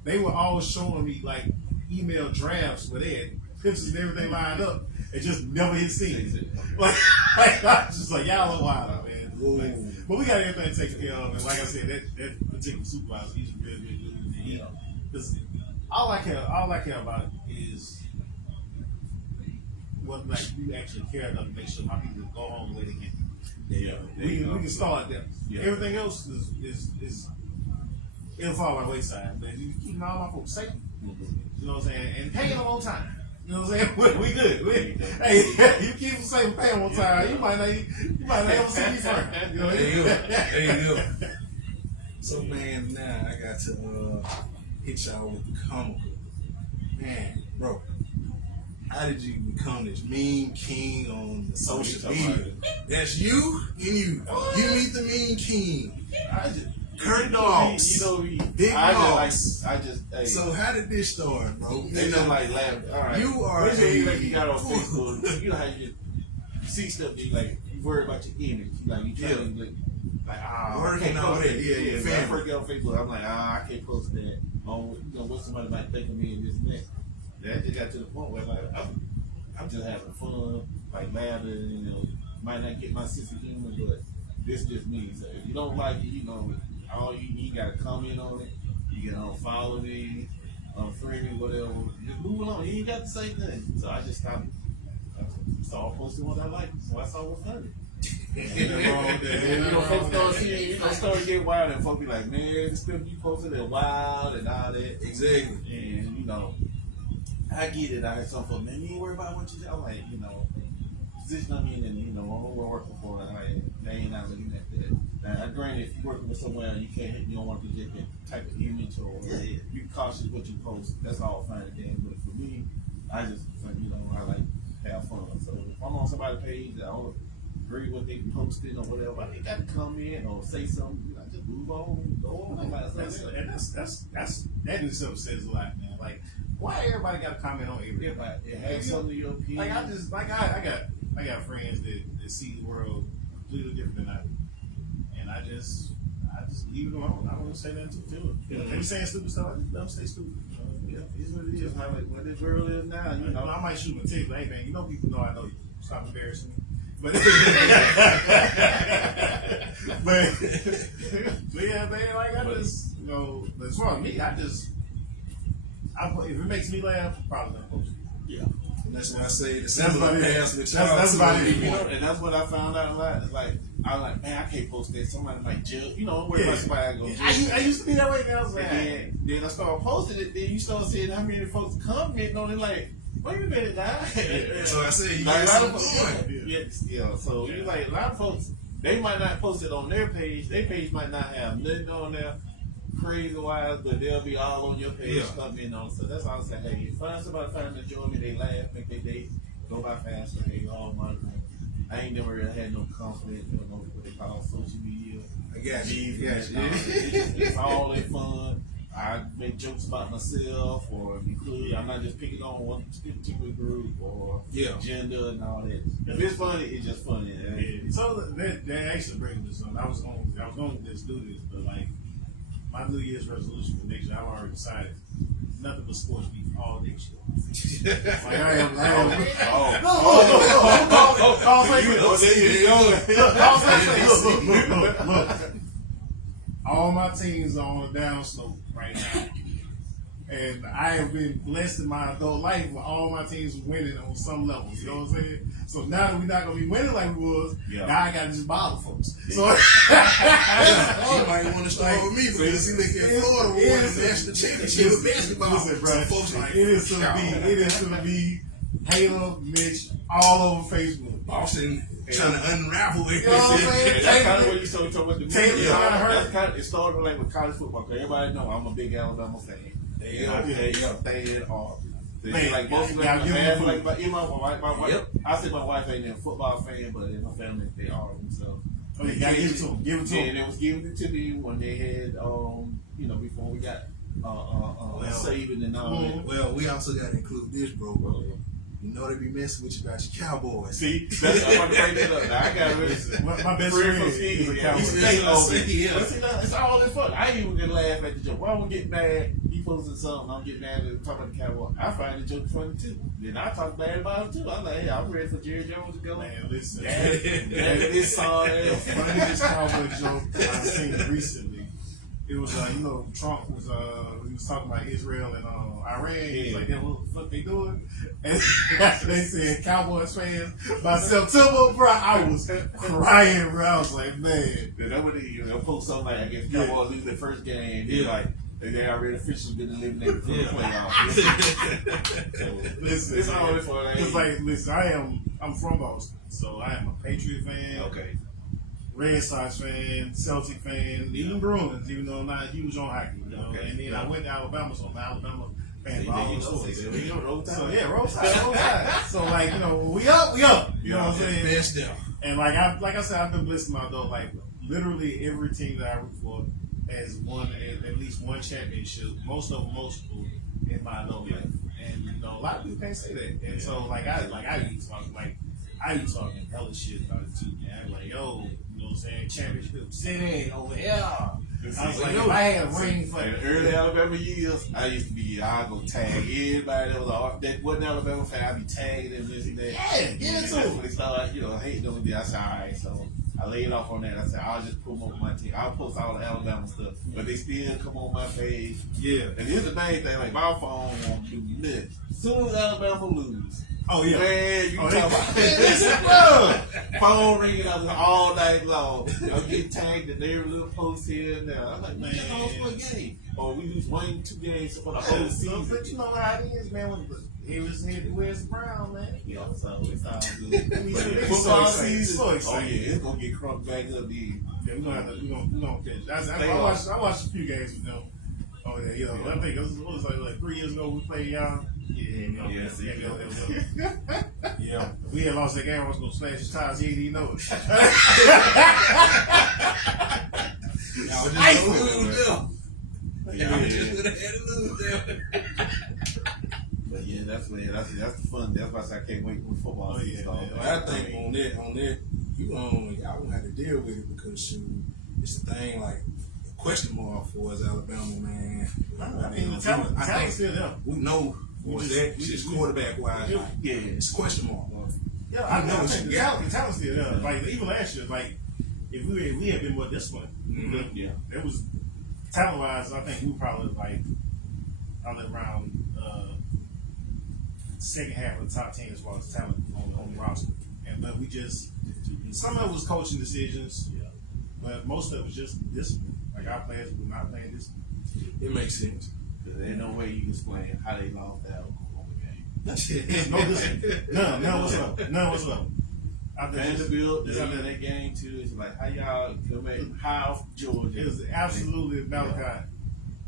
they were always showing me like email drafts where they had pictures and everything lined up and just never hit scenes. Like I was just like, y'all are wild, man. Like, but we got everything taken care of, and like I said, that particular supervisor, he's a really good dude. Because all I care about is what like you actually care enough to make sure my people go home the way they can. We can start there. Everything else is it'll fall by the wayside. But you keep all my folks safe. You know what I'm saying? And paying them on time. You know what I'm saying? We good. Hey, you keep them safe and pay them on time. You might not ever see me first. You know? There you go. So man, now I got to hit y'all with the comical. Man, bro, how did you become this meme king on the social media? That's you and you. You meet the meme king. Kurt Dogs. Big Dogs. Hey. So how did this start, bro? They just like laugh. All right. You are like you got on Facebook. You know how you see stuff that you worry about your image. Like you try to working all that. Yeah. When I first get on Facebook, I'm like, I can't post that. What somebody might think of me and this and that. That just got to the point where like I'm just having fun, like laughing, might not get my sense of humor, but this is just me. So if you don't like it, all you gotta comment on it. You can unfollow me, unfriend me, whatever. Just move along. You ain't got to say nothing. So I just stopped. I started posting what I like, so I saw what funny. Folks start getting wild, and folks be like, "Man, the stuff you posted is wild and all that." Exactly. And I get it. I had some folks, "Man, you ain't worried about what you do." I'm like, position I'm in, and who we're working for, like, they ain't not looking at that. Now, granted, if you're working with someone, you don't want to project that type of image, or you cautious what you post. That's all fine and dandy. But for me, I just, I like to have fun. So if I'm on somebody's page, I don't agree with what they posted or whatever, I ain't got to comment or say something. I just move on and go on. That in itself says a lot, man. Like, why everybody got to comment on everything? It has something to your opinion. Like I got friends that see the world completely different than I do, and I just leave it alone. I don't say nothing to it. They be saying stupid stuff. I just don't say stupid. It's what it is. How what this world is now. I might shoot my teeth. Hey man, people know I know you. Stop embarrassing me. But yeah, man, like I just, but as far as me, if it makes me laugh, I'm probably gonna post it. Yeah. And that's why I say that's about it. And that's what I found out a lot. It's like, I was like, man, I can't post that. Somebody might judge. I'm worried about somebody going to judge. I used to be that way. I was like, then I started posting it. Then you start seeing how many folks commenting on it. Like, wait a minute now. So I said, you like, got something doing. Yeah. So you like a lot of folks. They might not post it on their page. Their page might not have nothing on there. crazy wise, but they'll be all on your page, commenting on. So that's all I say. Hey, find somebody find enjoyment, they laugh, make their day go by faster. Hey, all my. I ain't never really had no confidence in what they call social media. I got you. It's all in fun. I make jokes about myself, or include. I'm not just picking on one particular group or gender and all that. If it's funny, it's just funny. Yeah. So that actually brings me something. I was going to just do this, but like my New Year's resolution for next year, I've already decided nothing but sports beef all next year. Like I am. Look. All my teams are on a downslope right now. And I have been blessed in my adult life with all my teams winning on some levels. You know what I'm saying? So now that we're not going to be winning like we was, now I got to just bother folks. So he might want to start with me because he looked at Florida won the national championship with basketball. Listen, bro, folks like, it is to be Halo, Mitch, all over Facebook. Boston trying to unravel it. You know what I'm saying? That's kind of what you talking about the Taylor That's kind of, it started like with college football. Cause everybody know I'm a big Alabama fan. Like most of them, my wife. I say my wife ain't a football fan, but in my family they are themselves. Oh, you gotta give it to them. Give it to them. And it was given it to me when they had, before we got saving and all that. Well, we also got to include this, bro. You know they be messing with you about your Cowboys. See, that's I want to bring that up. Now, I got rid my best friend is a Cowboy. It's all in fun. I ain't even gonna laugh at the joke. Why I'm getting mad? He posted something. I'm getting mad at talking about the Cowboy. I find the joke funny too. Then I talk bad about him too. I'm like, hey, I'm ready for Jerry Jones to go. Man, listen. This song. The funniest Cowboy joke I've seen recently. It was, Trump was he was talking about Israel and Iran. He was like, what the fuck they doing? And they said Cowboys fans by September, bro. I was crying, bro. I was like, man. That's what they'll post something like, I guess Cowboys lose their first game. They're like, they already officially been eliminated from the playoffs. Listen, it's all for that. It's like, listen, I'm from Boston, so I am a Patriot fan. Okay. Red Sox fan, Celtic fan, even Bruins, even though I'm not huge on hockey. You know? Okay. And then I went to Alabama, so I'm an Alabama fan. Roll Tide. So yeah, roll tide. So like, we up. You know what I'm saying? Best down. And like I said, I've been blessed in my adult life. Literally every team that I root for has won at least one championship. Most of them multiple in my adult life. And a lot of people can't say that. And so I be talking hella shit about it too, man. Like, yo, you know what I'm saying? Championship city over here. I was like, if I had a ring for in the early Alabama years, I'd go tag everybody that wasn't Alabama fan. I'd be tagging them this and that. Yeah, get into it. When they started, hating on me, I said, all right, so I laid off on that. I said, I'll just promote my team. I'll post all the Alabama stuff, but they still come on my page. Yeah. And here's the main thing, like my phone won't do nothing. As soon as Alabama lose, oh yeah, man, you talking about listen, bro. Phone ringing up all night long. I'm getting tagged in every little post here and there. I'm like, man, for a game. Or we lose 1-2 games for the whole season. But you know how it is, man. He was here to West Brown, man. Yeah, so it's all good. Football season. So excited. Oh yeah, it's gonna get crunked back up then. Yeah, we're gonna catch. I watched a few games with them. Oh yeah, I think it was like 3 years ago we played y'all. Yeah. If we had lost that game, I was gonna slash his tires. He didn't even know it. I was just gonna had to lose them. But yeah, that's the fun. That's why I said I can't wait for football. I think on that, y'all gonna have to deal with it because shoot, it's the thing like question mark for us Alabama, man. I mean, the talent's still there. We know just quarterback wise. Yeah, it's a question mark. Yeah, I know the talent's still there. Like even last year, like if we had been more disciplined, it was talent wise. I think we probably around second half of the top 10 as far as talent on the roster. But we just some of it was coaching decisions, but most of it was just discipline. Like our players were not playing discipline. It makes sense. There's no way you can explain how they lost that Oklahoma game. No discipline. None whatsoever. Vanderbilt is in that game too. It's like how y'all come back high off Georgia. It was absolutely Malachi.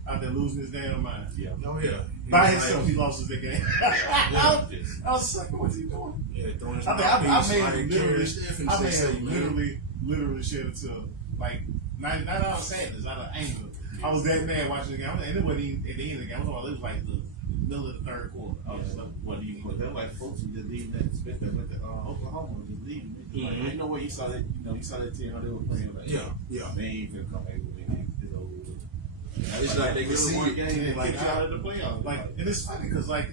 out there losing his damn mind. Yeah. Oh yeah. By himself, he lost his game. Yeah. I was like, what's he doing? Yeah, throwing his I mouthpiece made like him Carrie Stephens, I they made say, him man. literally shed a tear. Like, not out of sadness, out of anger. I was that mad watching the game. And it wasn't even at the end of the game. It was like the middle of the third quarter. I was just like, What do you put? They're like folks who just leaving that, especially with the Oklahoma, just leaving. Like, ain't no way you saw that. You know, you saw that team how they were playing. Like, Yeah. They ain't finna come back with it. It's over. It's like they can see one it. game and Like, get you out of the playoffs. like, and it's funny because like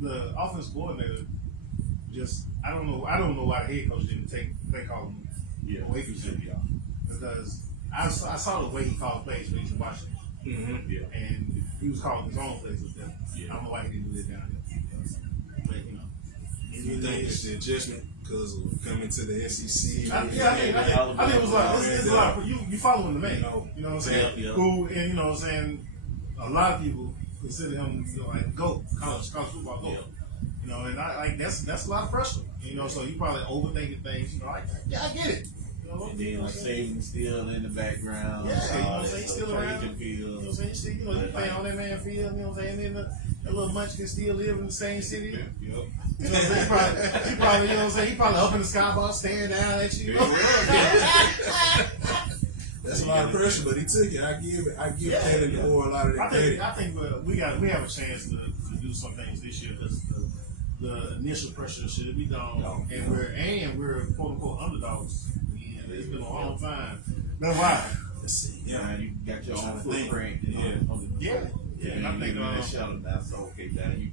the offensive coordinator just I don't know why the head coach didn't take play calling away from him because I saw the way he called plays when he was watching, and he was calling his own plays with them. I don't know why he didn't do that down there, but you know. You think it's the adjustment because of coming to the SEC? I think it was like it's a lot. You following the man, you know what I'm saying? Yeah. Who and you know what I'm saying? A lot of people consider him like GOAT, college football GOAT. You know, and I like that's a lot of pressure. You know, so you probably overthinking things. You know, like I get it. You know, And then like Saban still in the background. Yeah, you know what I'm saying? He's still around. Field. You know what I'm saying? Still, you know, you playing on that man field. You know what I'm saying? And then the little munchkin still live in the same city. Yep. You know what I'm saying? He probably, you know what I'm saying? He probably up in the skybox staring down at you. That's a lot of pressure, but he took it. I give Taylor Moore a lot of that credit. I think we have a chance to do some things this year because the initial pressure should be gone, and we're quote unquote underdogs. And it's been a long time. That's why. Let's see. Yeah, you got your own thing. footprint. Yeah. And I think that shelter now, so okay, now you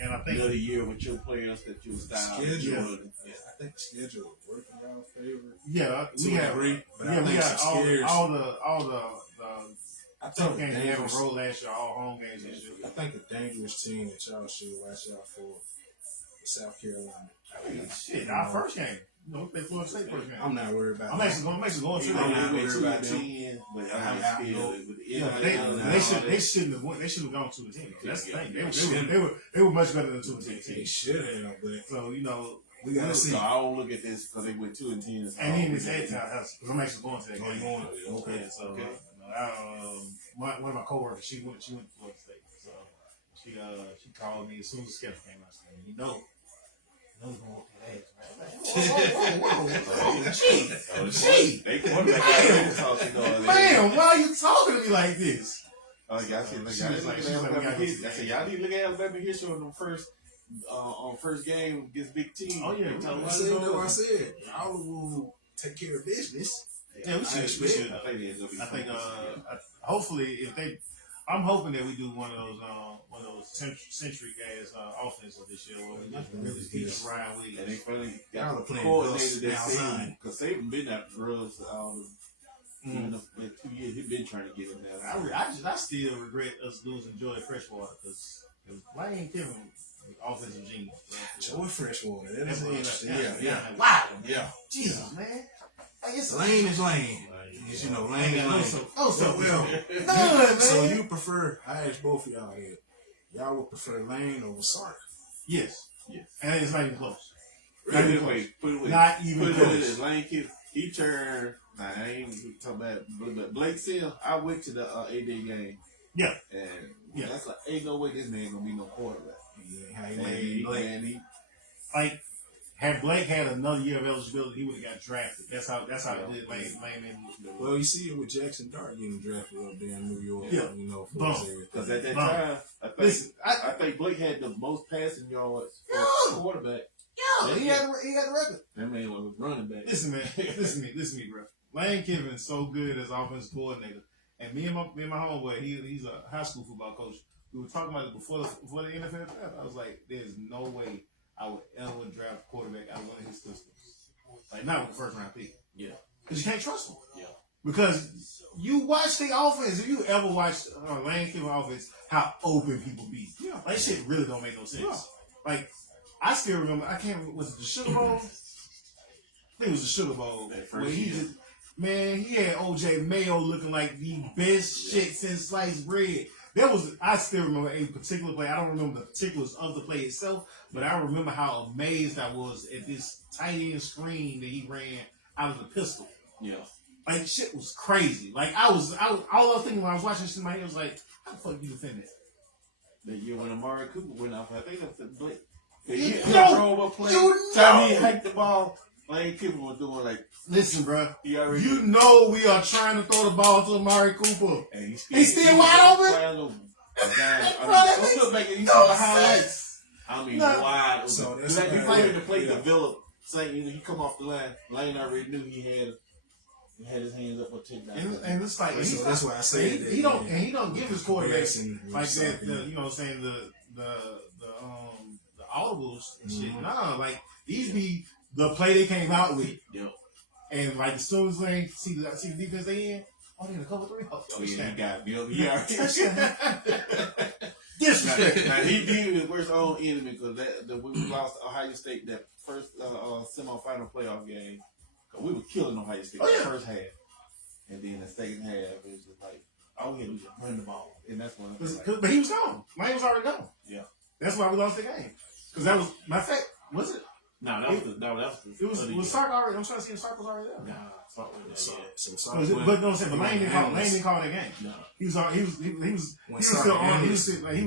and I think another year with your players that you style. Schedule. I think the schedule is working in our favor. Yeah, we have. But I think some scares. all the I tough think games we have dangerous. a roll last year, all home games this year. I think a dangerous team that y'all should watch out for is South Carolina. I mean, shit, our first game. You know, we played Florida State first game. I'm not worried about I'm that. actually going to I'm not that. worried about them. 2-10, but I'm They shouldn't have won. They should have gone 2-10. That's the thing. They were much better than 2-10. They should have, but So you know, we gotta see. So I don't look at this because they went 2-10. and then it's at house because I'm actually going to that game. Okay. Yeah, so one of my coworkers, she went to Florida State, so she called me as soon as the schedule came out. Saying, you know, we're gonna whoop your ass, man. They quarterback. Man, why are you talking to me like this? Y'all need to look at Alabama history on first game against big team. Oh yeah, I said. I will take care of business. Yeah, we should. I think hopefully if they, I'm hoping that we do one of those centric ass offenses this year where we just really teach Ryan Williams. And they finally Y'all got are playing coordinated that Gus season outside. because they've been at drugs even in 2 years. He's been trying to get him there. I still regret us losing Joy Freshwater because Lane Kevin offensive genius. Joey Freshwater. That is That's interesting. yeah. Wow. Yeah. Jesus, man. Lane is Lane. As you know, Lane is Lane. So well. None, man. So you prefer, I asked both of y'all here, y'all would prefer Lane over Sark? Yes. Yes. And it's not even close. Put it away. Not even Put it in close. Lane Kidd. He turned. Nah, I ain't talking about. But Blake Sill. I went to the AD game. Yeah. And that's like, ain't no way this man gonna be no quarterback. Yeah, how he Blake. Like, had Blake had another year of eligibility, he would have got drafted. That's how it did. Lane. Well, you see it with Jackson Dart getting drafted up there in New York. Yeah. You know, Because at that time, I think Blake had the most passing yards for a quarterback. Yeah, he had the record. That man was a running back. Listen, man. Listen to me, bro. Lane Kiffin's so good as offensive coordinator. And me and my homeboy, he's a high school football coach. We were talking about it before the NFL draft. I was like, there's no way I would ever draft a quarterback out of one of his systems. Like, not with the first round pick. Yeah. Because you can't trust him. Yeah. Because you watch the offense. If you ever watched Lane Kiffin offense, how open people be. Yeah. Like, shit really don't make no sense. Yeah. Like, I still remember, I can't remember, was it the Sugar Bowl? I think it was the Sugar Bowl. Where he just, man, he had OJ Mayo looking like the best shit since sliced bread. I still remember a particular play. I don't remember the particulars of the play itself, but I remember how amazed I was at this tight end screen that he ran out of the pistol. Yeah. Like shit was crazy. Like I was all I was thinking when I was watching this in my head was like, how the fuck you defend that? That year when Amari Cooper went off, I think that was the Blake. You He know- drove a play. you Time he know. hiked the ball. Lane Kiffin was doing like Listen, bro. he already. You know we are trying to throw the ball to Amari Cooper. And He's still wide open? Wide open. Bro, that Let's makes look back at you no see the highlights. sense. I mean, No. wide open. So that's Like why- before the play yeah. developed, saying he come off the line. Lane already knew he had his hands up for takedown. And it's like So that's why I said that. he don't give his quarterbacks Embarrassing. like that. You know what I'm saying, the audibles and shit. Mhm. Nah, like these be the play they came out with. Yep. And like as soon as they see the defense they in, they in a cover 3. Oh yeah, he got Bill. He already. Disrespect. Now he beat his worst own enemy because when we lost Ohio State that first semifinal playoff game. Cause we were killing Ohio State Oh, yeah. the first half, and then the second half it was just like all we had to do was just run the ball, and that's when it was like, But he was gone. Lane was already gone. Yeah. That's why we lost the game. Because that was my fact. Was it? no, that was It was Sark already. I'm trying to see if Sark was already there. Nah, Sark was there, But no, I'm saying, but Lane didn't call that game. No. He was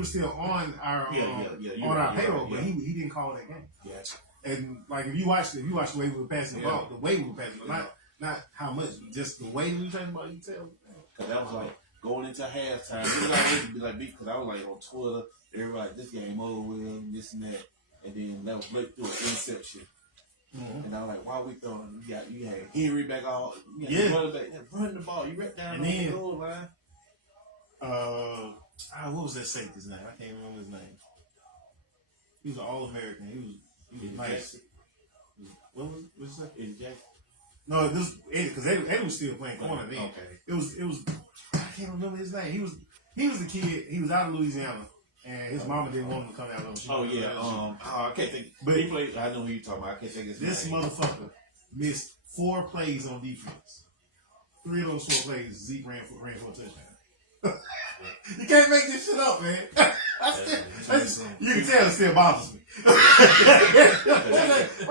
still on our our payroll, but he didn't call that game. Gotcha. And like if you watch the way we were passing the ball, the way we were passing, not how much, just the way we were passing the ball, you can tell. Cause that was like going into halftime. It was like to be like beef because I was like on Twitter, everybody this game over with, this and that, and then that was Blake through an interception. Mm-hmm. And I was like, why are we throwing? You had Henry back all, run the ball. You right down And on then- the goal line. What was that safety's name? I can't remember his name. He was an All-American. He was nice. What was it? Is Jack? No, this because Eddie was still playing corner then. Okay. It was. I can't remember his name. He was the kid. He was out of Louisiana, and his mama didn't want him to come out. Oh yeah. I can't think. But he played. I know who you're talking about. I can't think of his this name. motherfucker missed 4 plays on defense. 3 of those 4 plays, Zeke ran for a touchdown. You can't make this shit up, man. You can tell it still bothers me. Well,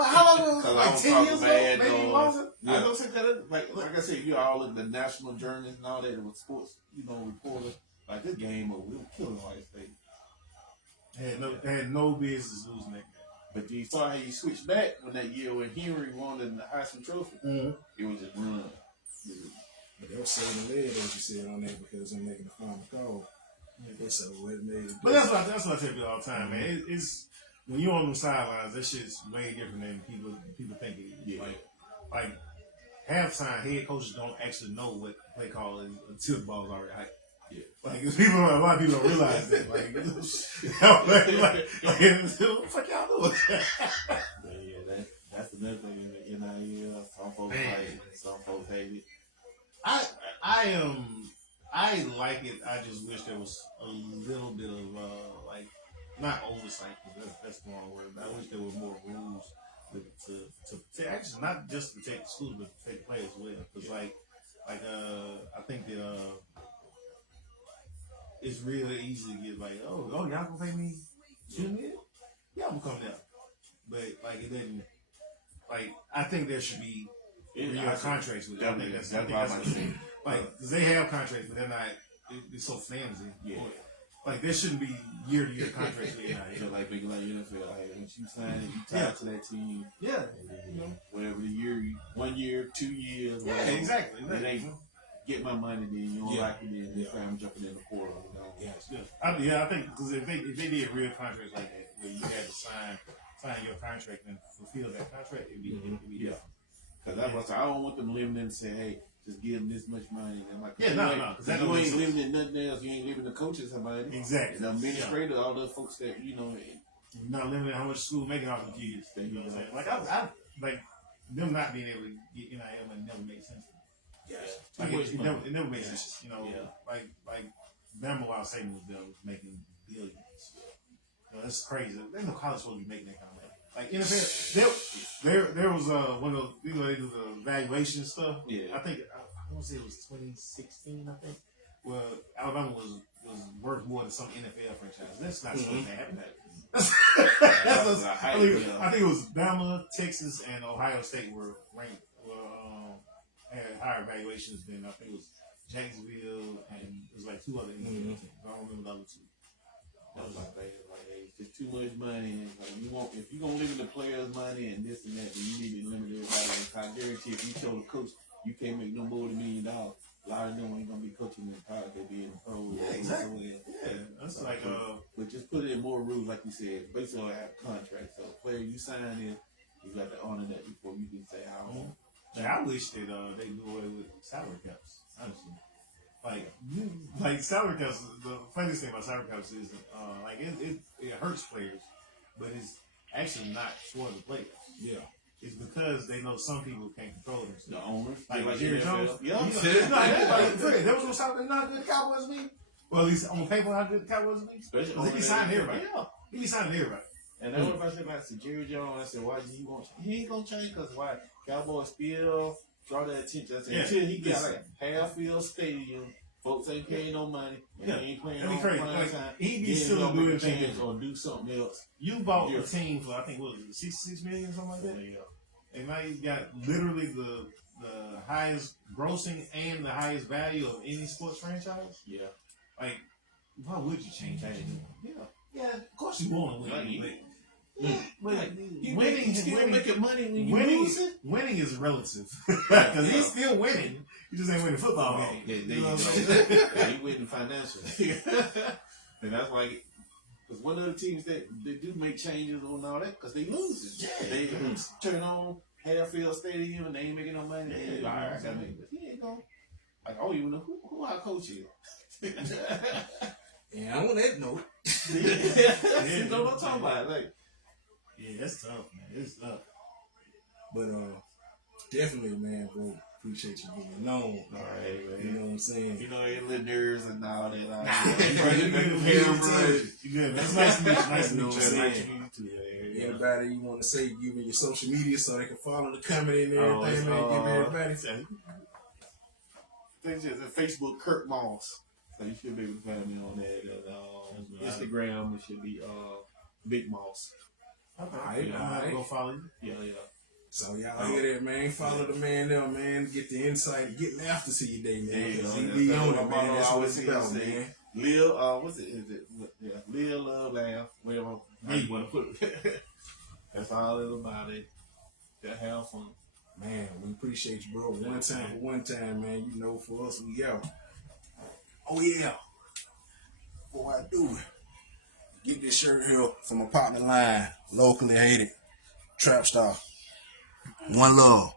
how long was it? Like 10 years ago? Maybe longer? I don't think that like I said, you all look at the national journals and all that with sports, reporters. Like this game, we were killing Ohio State. Had no business losing that game. But you saw how you switched back when that year when Henry won the Heisman Trophy. Mm-hmm. It was just run. But they were saving lead, as you said, on that because they're making the final call. That's what it made. But that's what I tell people all the time, man. It's when you're on the sidelines, that shit's way different than people think it is. Yeah. Like halftime, head coaches don't actually know what the play call is until the ball's already hiked. Yeah. Like a lot of people don't realize that. Like what the fuck y'all doing? Yeah, that's another thing in the NIL. Some folks like it, some folks hate it. I like it. I just wish there was a little bit of not oversight, because that's the wrong word. But I wish there were more rules to actually not just to protect the schools, but to protect the players as well. Because I think that it's really easy to get like, oh, y'all gonna pay me $2 million? Yeah, I'm gonna come down. But it doesn't. I think there should be real contracts with it. I think that's because they have contracts, but they're not. They're so flimsy. Yeah. There shouldn't be year-to-year contracts with NIL. Like big like NFL. Like once you sign it, you tie to that team. Yeah. And then, whatever the year, 1 year, 2 years. Yeah, whatever. exactly. It ain't get my money, then you don't like it, then I'm jumping in the portal. I think because if they did real contracts like that, where you had to sign your contract and fulfill that contract, it'd be different. Because I don't want them living in and say, hey, just give them this much money. And I'm like, no. Because you ain't living in nothing else. You ain't living the coaches, somebody. Exactly. The administrator, all the folks that, You're not limiting how much school making off the kids. You know what I'm saying? I them not being able to get NIL money never made sense. Yeah. It never made sense. Like Bama while Satan was there was making billions. That's crazy. There's no college supposed to be making that kind of money. Like NFL, there was one of they do the evaluation stuff. Yeah. I want to say it was 2016. I think. Well, Alabama was worth more than some NFL franchise. That's not supposed to happen. I think it was Bama, Texas, and Ohio State were ranked. had higher valuations than I think it was Jacksonville and it was like 2 other NFL teams. I don't remember the other 2. That was like, hey, it's just too much money. And like, if you're gonna limit the players' money and this and that, then you need to limit everybody. And I guarantee if you tell the coach you can't make no more than $1 million, a lot of them ain't gonna be coaching in college. They be in the pros. Yeah, exactly. Yeah, that's like but just put in more rules, like you said, based on our contract. So, player you sign in, you got to honor that before you can say how. I wish that they do away with salary caps. Honestly, like salary caps. The funniest thing about salary caps is like it hurts players, but it's actually not for the players. Yeah. It's because they know some people can't control themselves. The owners, like Jerry Jones. Yeah, That was what's happening. Not good Cowboys league. Well, at least on paper, not good Cowboys league. Especially he be signing everybody. Yeah, he be signing everybody. And then what if I said about Jerry Jones? I said, why do you want? He ain't gonna change because why? Cowboys still draw that attention. I said, until he got like half-field stadium, folks ain't paying no money. And he ain't playing no prime time. He be still doing things or do something else. You bought a team for I think what was it, $66 million, something like that. Yeah. And now you got literally the highest grossing and the highest value of any sports franchise. Yeah. Like, why would you change that? Yeah. Yeah, of course you want to win. But winning, making money when you lose it. Winning is relative because he's still winning. He just ain't winning football games. Yeah, he winning financially, and that's why. Because one of the teams that they do make changes on all that because they losing. Yeah, they turn on half-field stadium and they ain't making no money. Yeah, all right, he ain't going. Like, I don't even know who our coach is. And on that note, you know what I'm talking about? Like, yeah, that's tough, man. It's tough. But definitely, man, bro. Appreciate you being known. All right, man. You know what I'm saying? You know, little nerves and all that. You good? That's nice to meet you. Nice to meet you. Anybody you want to say, give me your social media so they can follow the comment and everything, man. Give everybody. Things is Facebook, Kurt Moss. So you should be able to find me on that. Instagram, it should be Big Moss. Okay. All right. Go follow you. Yeah. So y'all hear that, man. Follow the man there, man. Get the insight. Get laughter to your day, man. Because he be on it, man. That's what it's about, man. Lil, what's it? Is it? Yeah, Lil, love, laugh, whatever. How you want to put it. That's all it's about it. Just have fun. Man, we appreciate you, bro. One time, man. You know, for us, we out. Oh, yeah. Before I do it, get this shirt here from a partner line, locally hated, Trap Star. One love.